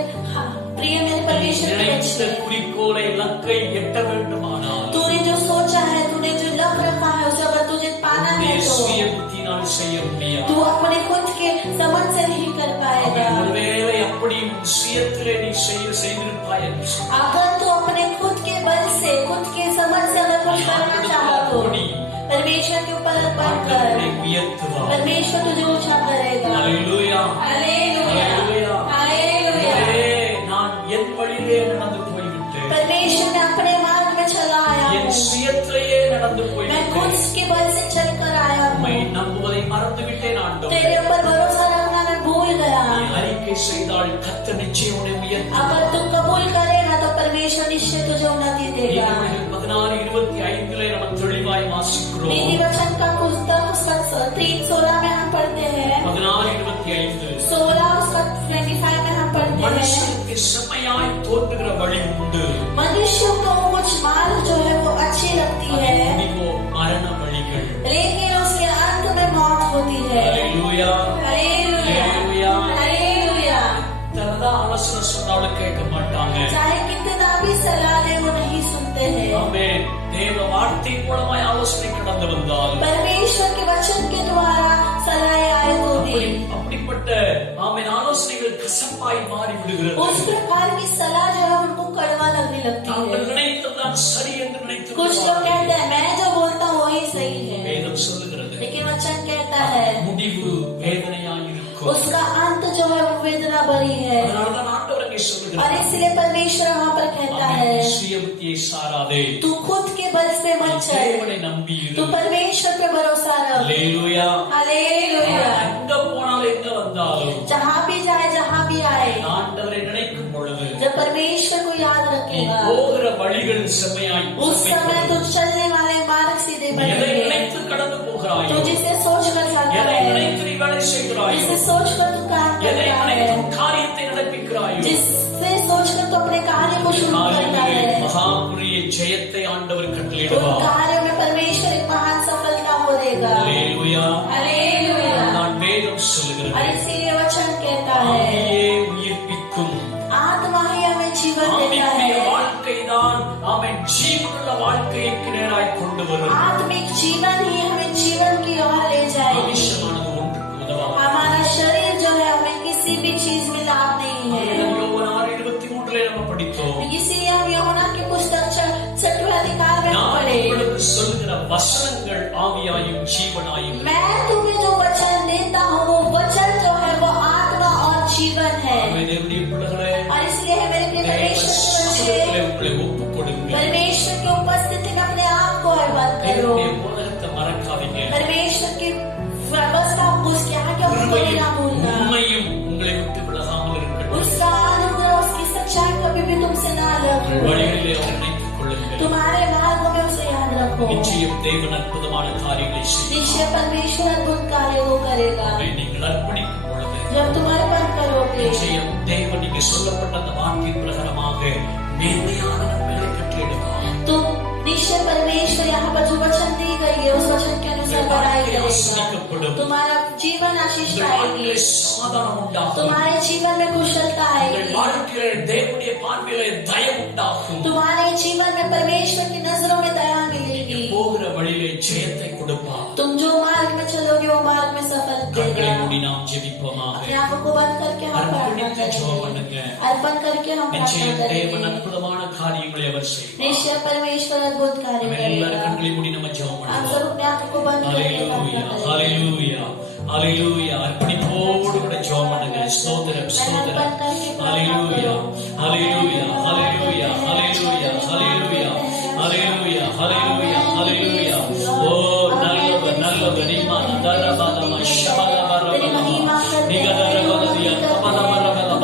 प्रिय मेरे परमेश्वर के நினைத்த बच्चे, குறிக்கோளை இலக்கை எட்ட வேண்டுமானால் तूने जो सोचा है, तूने जो लग रखा है, उसे अगर तुझे पाना है உன்னுடைய तो சுய புத்தியினால் செய்ய முடியாது. तू अपने खुद के समझ से नहीं कर पाएगा। ஒருவேளை அப்படி உன் சுயத்திலே நீ செய்திருப்பாய் என்று சொன்னால், अगर तू अपने खुद के बल से, खुद के समझ से अगर कुछ करना चाहो तो परमेश्वर के ऊपर अर्पण कर, உன்னை உயர்த்துவார். परमेश्वर तुझे ऊंचा करेगा। அல்லேலூயா. हालेलुया, அல்லேலூயா. हालेलुया। நான் என் வழியிலே நடந்து போய்விட்டேன். परमेश्वर ने अपने मार्ग में चला आया என் हूँ, சுயத்திலேயே நடந்து मैं போய்விட்டேன். खुद के बल से चल कर आया உம்மை हूँ, நம்புவதை மறந்து விட்டேன் ஆண்டவரே. तेरे ऊपर भरोसा रखना मैं भूल गया। நீ அறிக்கை செய்தால் கர்த்தர் நிச்சயம் உன்னை உயர்த்துவார். अगर तू कबूल करेगा तो परमेश्वर निश्चय तुझे उन्नति देगा। நீதிமொழிகள் 16:25 நம்ம தெளிவாய் வாசிக்கிறோம். नीति वचन का पुस्तक उसका 3:16 में हम पढ़ते हैं, 16:25 16 उसका 25 में हम पढ़ते हैं, மனுஷனுக்கு செம்மையாய் தோன்றுகிற வழி உண்டு, मनुष्य को कुछ मार्ग जो है वो अच्छी लगती है, முடிவோ மரண வழிகள். लेकिन उसके अंत में मौत होती है। அல்லேலூயா. Hallelujah, hallelujah. हालेलुया। தனதான் ஆலோசனை சொன்னாலும் கேட்க மாட்டாங்க. चाहे कितना भी सलाह दे वो नहीं सुनते हैं। ஆமென். தேவ வார்த்தை மூலமாய் ஆலோசனை கடந்து வந்தால் परमेश्वर के वचन के द्वारा सलाह आए तो भी அப்படிப்பட்ட ஆமென் ஆலோசனைகள் கசப்பாய் மாறி விடுகிறது. उस प्रकार की सलाह जो है उनको कड़वा लगने लगती தாங்கள் है। நினைத்ததுதான் சரி என்று நினைத்து कुछ लोग कहते हैं मैं जो बोलता हूँ वही सही है, வேதம் சொல்லுகிறது लेकिन वचन कहता है முடிவு வேதனையாய் இருக்கும். उसका अंत जो है वो वेदना भरी है। அதனாலதான் ஆண்டவர் அங்கே और சொல்லுகிறார், इसलिए परमेश्वर वहाँ पर कहता है ஆமென், சுய புத்தியை சாராதே, तू खुद के बल से मत चल, தேவனை நம்பி तू இரு. परमेश्वर पे भरोसा रख। அல்லேலூயா. हालेलुया। எங்க போனாலும் எங்க வந்தாலும் जहाँ भी जाए, जहाँ भी आए, ஆண்டவரை நினைக்கும் பொழுது जब परमेश्वर को याद நீ रखेगा போகிற வழிகள் செம்மையாய் उस समय तो चलने वाले मार्ग सीधे நீ எதை बनेंगे। நினைத்து கடந்து போகிறாய், तू जिसे सोच कर जाता எதை है, நினைத்து நீ வேலை செய்கிறாய், जिसे सोच कर तू काम எதை करता நினைத்து है, உன் காரியத்தை நடப்பிக்கிறாய், जिससे सोच कर तू अपने कार्य को शुरू करता காரியங்களிலே है, மகாபுரிய ஜெயத்தை ஆண்டவர் उन கட்டளையிடுவார். कार्यों में परमेश्वर एक महान सफलता हो देगा। அல்லேலூயா. हालेलुया। நான் வேதம் और சொல்லுகிறது, इसीलिए वचन कहता है ஆவியே உயிர்ப்பிக்கும். आत्मा ही हमें जीवन देता ஆவிக்குரிய है, வாழ்க்கைதான் அவன் ஜீவனுள்ள வாழ்க்கைக்கு நேராய் கொண்டு வரும். आत्मिक जीवन ही हमें जीवन की ओर ले जाएगी। மனுஷனானது ஒன்றுக்கு உதவாது. हमारा शरीर जो है हमें किसी भी चीज में लाभ नहीं है। யோவான் 6:23 நம்ம படித்தோம். इसीलिए हम यूहन्ना की पुस्तक 6वें अधिकार में நான் पढ़े, உங்களுக்கு சொல்லுகிற வசனங்கள் ஆவியாயும் ஜீவனாயும். मैं तुम्हें जो वचन देता हूँ वो वचन जो है वो आत्मा और जीवन है। தேவனுடைய பிள்ளைகளே, और इसलिए है मेरे प्रिय தேவ परमेश्वर के சமூகத்திலே बच्चे, உங்களை ஒப்புக் கொடுங்க. परमेश्वर की उपस्थिति में अपने आप को अर्पण करो। தேவனுடைய போதகத்தை மறக்காதீங்க. परमेश्वर की व्यवस्था उसके आगे को ना கிருபையும் भूलना, உண்மையும் உங்களை விட்டு விலகாமல் இருக்கட்டும். उसका अनुग्रह उसकी सच्चाई कभी भी तुमसे ना अलग உங்கள் हो। வழிகளிலே அவரை நினைத்துக் கொள்ளுங்கள். तुम्हारे मार्गों में उसे याद रखो, நிச்சயம் தேவன் அற்புதமான காரியங்களை செய்யும். निश्चय परमेश्वर अद्भुत कार्य वो करेगा। அதை நீங்கள் அர்ப்பணிக்கும் பொழுது जब तुम अर्पण करोगे நிச்சயம் தேவன் நீங்க சொல்லப்பட்ட அந்த வாக்கின் பிரகாரமாக மேன்மையான நன்மைகளை கட்டளையிடுவார். तो निश्चय परमेश्वर यहाँ पर जो वचन दी गई है उस वचन के अनुसार बढ़ाई करेगा। तुम्हारा जीवन आशीष உங்கள் पाएगी, வாழ்க்கையிலே சமாதானம் உண்டாகும். तुम्हारे जीवन में कुशलता உங்கள் आएगी, வாழ்க்கையிலே தேவனுடைய பார்வையிலே தயவு உண்டாகும். तुम्हारे जीवन में परमेश्वर की नजरों में दया मिलेगी। போகிற வழியிலே ஜெயத்தை கொடுப்பார். तुम जो मार्ग में चलोगे वो मार्ग में सफल கண்களை देगा। மூடி நாம் ஜெபிப்போமாக. अपने आंखों को बंद करके हम प्रार्थना அர்ப்பணித்து ஜெபம் करेंगे, பண்ணுங்க. अर्पण करके हम प्रार्थना நிச்சயம் தேவன் करेंगे। அற்புதமான காரியங்களை அவர் செய்வார். निश्चय परमेश्वर अद्भुत कार्य நம்ம எல்லாரும் करेगा। கண்களை மூடி நம்ம ஜெபம் आप பண்ணுவோம். सब अपने आंखों को बंद करके ஹalleluya प्रार्थना करेंगे। ஹalleluya ஹalleluya அர்ப்பணிப்போடு கூட ஜெபம் பண்ணுங்க. ஸ்தோத்திரம் ஸ்தோத்திரம் ஹalleluya ஹalleluya ஹalleluya ஹalleluya ஹalleluya ஹalleluya ஹalleluya ஹalleluya ஓ நல்லவர் நல்லவர் நீமான தரபலம ஷபலபரபலம நிகதரபலதிய கபலபரபலம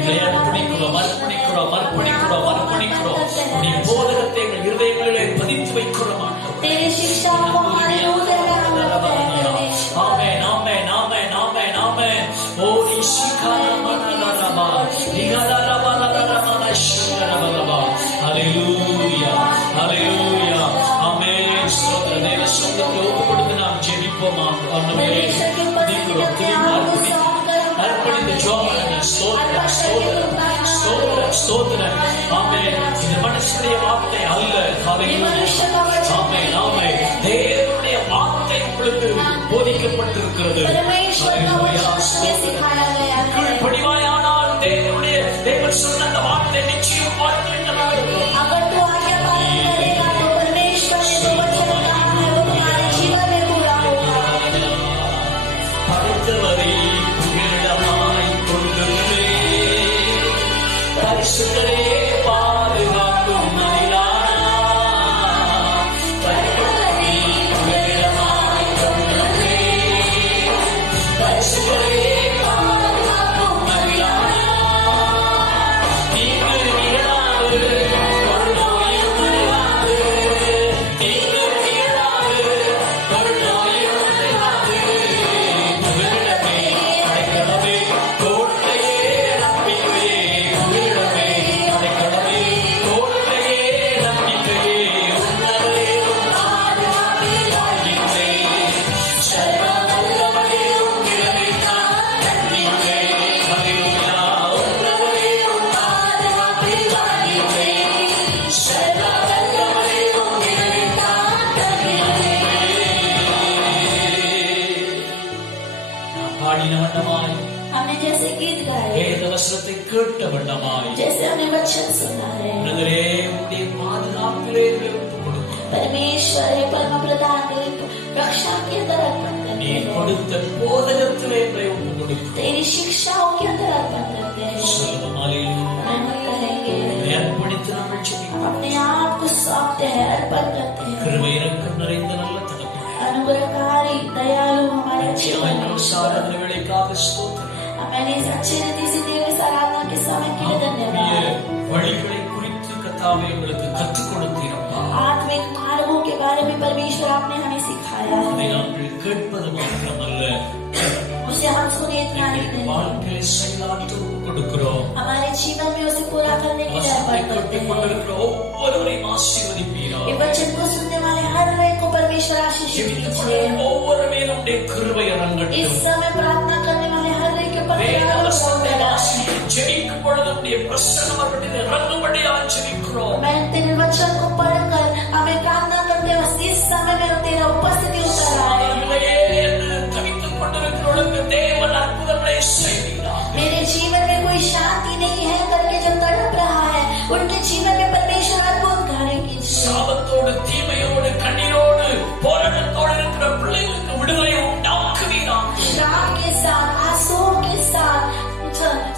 இதை அர்ப்பணிக்கிறோம் அர்ப்பணிக்கிறோம் அர்ப்பணிக்கிறோம் அர்ப்பணிக்கிறோம் நீ போதகத்தை எங்கள் இருதயங்களிலே பதித்து வைக்கிறோம் ஆண்டவரே. तेरी शिक्षा को हमारे हृदय में हम रखते हैं परमेश्वर। ஆமென் ஆமென் ஆமென் ஆமென் ஆமென் ஓ நிஷிகாரமனரபா நிகதரபலரபல ஷங்கரபலபா ஹalleluya ஹalleluya ஆமென் ஸ்தோத்திர தேவ சமூகத்தில் ஒப்புக்கொடுத்து நாம் ஜெபிப்போம் ஆண்டவரே. துதிக்கிறோம் துதிக்கிறோம் அர்ப்பணித்து ஜெபம் பண்ணுங்க. ஸ்தோத்திரம் ஸ்தோத்திரம் ஸ்தோத்திரம் ஆமென். இது மனுஷனுடைய வார்த்தை அல்ல. ये ஹalleluya. मनुष्य का वचन ஆமென், नहीं ஆமென். है। தேவனுடைய வார்த்தை உங்களுக்கு போதிக்கப்பட்டிருக்கிறது. परमेश्वर का ஹalleluya. वचन हमें सिखाया गया है। கீழ்ப்படிவாயானால் தேவன் சொன்ன அந்த வார்த்தை நிச்சயம் வாழ்க்கையினால் अगर तू आज्ञा पालन करेगा तो परमेश्वर ने जो वचन कहा है वो तुम्हारे जीवन में पूरा होगा। அடுத்தவரை புகழிடமாய் கொண்டுள்ளே பரிசுத்தரே பாதுகாக்கும் மதிலானா அடுத்தவரை புகழிடமாய் கொண்டுள்ளே பரிசுத்தரே பாதுகாக்கும் மதிலானா தீங்கு நிகழாது தொழுநோயும் வருவாது தீங்கு நிகழாது தொழுநோயும் வருவாது புகழிடமே அடைக்கலமே கோட்டையே நம்பிக்கையே புகழிடமே அடைக்கலமே கோட்டையே நம்பிக்கையே உன்னவரே வாழ்கின்றே சர்வ வல்லவரே உம்மிடமே நான் நம்பிக்கை ஹல்லேலூயா உன்னவரே வாழ்கின்றே சர்வ வல்லவரே உம்மிடமே நான் நான் பாடின வண்ணமாய் हमने जैसे गीत गाए, வேத வசனத்தை கேட்ட வண்ணமாய் जैसे हमने वचन सुना है, உன்னதரே உம்முடைய பாதுகாப்பிலே எங்களை ஒப்புக் கொடுக்கிறோம். परमेश्वर है परम प्रधान रक्षा के अंदर अर्पण நீ करते हैं, கொடுத்த போதகத்திலே எங்களை ஒப்புக் கொடுக்கிறோம். तेरी शिक्षाओं के अंदर अर्पण करते हैं। சொல்லுவோம், ஹல்லேலூயா. हम कहेंगे உம்மை அர்ப்பணித்து நாங்கள் ஜெபிக்கிறோம். अपने आप को सौंपते हैं, अर्पण करते हैं। கிருபை இரக்கம் நிறைந்த நல்ல தகப்பனே, अनुग्रहकारी दयालु हमारे நிச்சயமாய் जीवन இந்த में சாராதனை வேளைக்காக ஸ்தோத்திரம். मैंने इस अच्छे रीति से देव इस आराधना के समय के लिए உம்முடைய धन्यवाद। வழிகளை குறித்து கர்த்தாவே எங்களுக்கு கற்றுக் கொடுத்தீரப்பா. आत्मिक मार्गों के बारे में परमेश्वर आपने हमें सिखाया அதை है, நாங்கள் கேட்பது மாத்திரமல்ல, उसे हम सुने इतना ही எங்கள் नहीं, வாழ்க்கையை செயலாற்ற ஒப்புக் கொடுக்கிறோம். हमारे जीवन में उसे पूरा करने के लिए வசனத்தை अर्पण करते கேட்டுக் हैं। கொண்டிருக்கிற ஒவ்வொருவரையும் ஆசீர்வதிப்பீராக. ये वचन को सुनने वाले हर एक को परमेश्वर आशीष ஜெபித்துக் दीजिए। கொண்டிருக்கிற ஒவ்வொரு மேலும் உம்முடைய கிருபை इस இறங்கட்டும். समय प्रार्थना करने वाले हर एक के ऊपर வேத दयालु வசனத்தை होकर வாசித்து ஜெபிக்கும் பொழுது உம்முடைய பிரசன்னம் அவர்களிடம் இறங்கும்படியாக ஜெபிக்கிறோம். मैं तेरे वचन को पढ़कर हमें प्रार्थना करते हैं, इस समय में तेरा उपस्थिति उतर आए। அவர்களையே என்று தவித்துக் கொண்டிருக்கிறவர்களுக்கு தேவன் அற்புதங்களை செய்கிறார். मेरे जीवन में कोई शांति नहीं है करके जब तड़प रहा है, उनके जीवन में परमेश्वर अद्भुत कार्य कीजिए। சாபத்தோடு தீமையோடு கண்ணீரோடு போராட்டத்தோடு இருக்கிற பிள்ளைகளுக்கு விடுதலை உண்டாக்குவீராக. श्राप के साथ, आंसुओं के साथ,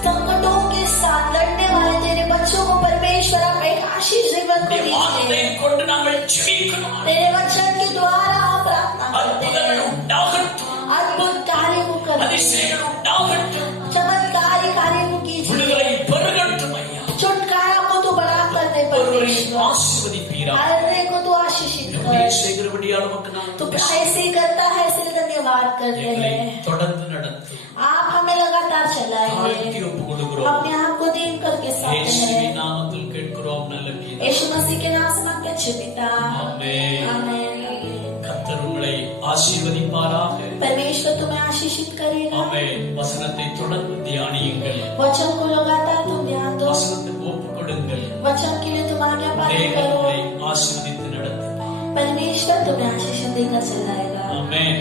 संकटों के साथ लड़ने वाले तेरे बच्चों को परमेश्वर आप एक आशीष जीवन को உம்முடைய வார்த்தையை दीजिए। கொண்டு நாங்கள் ஜெபிக்கிறோம். तेरे वचन के द्वारा हम प्रार्थना करते அற்புதங்கள் हैं, உண்டாகட்டும், अद्भुत कार्य को करते हैं, அதிசயங்கள் உண்டாகட்டும், चमत्कारी कार्य को कीजिए। விடுதலை பெருகட்டும் ஐயா. छुटकारा को तो बड़ा कर दे ஒருவரையும் परमेश्वर, ஆசீர்வதிப்பீராக. हर एक को तो आशीषित நம்முடைய कर। செய்கிறபடியால் உமக்கு तो நாங்கள் ऐसे ही करता है, इसलिए धन्यवाद करते எங்களை हैं। தொடர்ந்து நடத்தும். आप हमें लगातार चलाएंगे, தாழ்த்தி ஒப்புக் கொடுக்கிறோம். अपने आप को दीन करके साथ இயேசுவின் हैं। நாமத்தில் கேட்கிறோம் நல்ல பிதாவே. यीशु मसीह के नाम से मांगते हैं, अच्छे पिता, ஆமென். आमीन। கர்த்தர் உங்களை ஆசீர்வதிப்பாராக. परमेश्वर तुम्हें आशीषित करेगा। ஆமென். வசனத்தை தொடர்ந்து தியானியுங்கள். वचन को लगातार तुम ध्यान दो, வசனத்துக்கு ஒப்புக் கொடுங்கள். वचन के लिए तुम आज्ञा पालन தேவன் करो। உங்களை ஆசீர்வதித்து நடத்தும். परमेश्वर तुम्हें आशीष देकर चलाएगा। ஆமென்.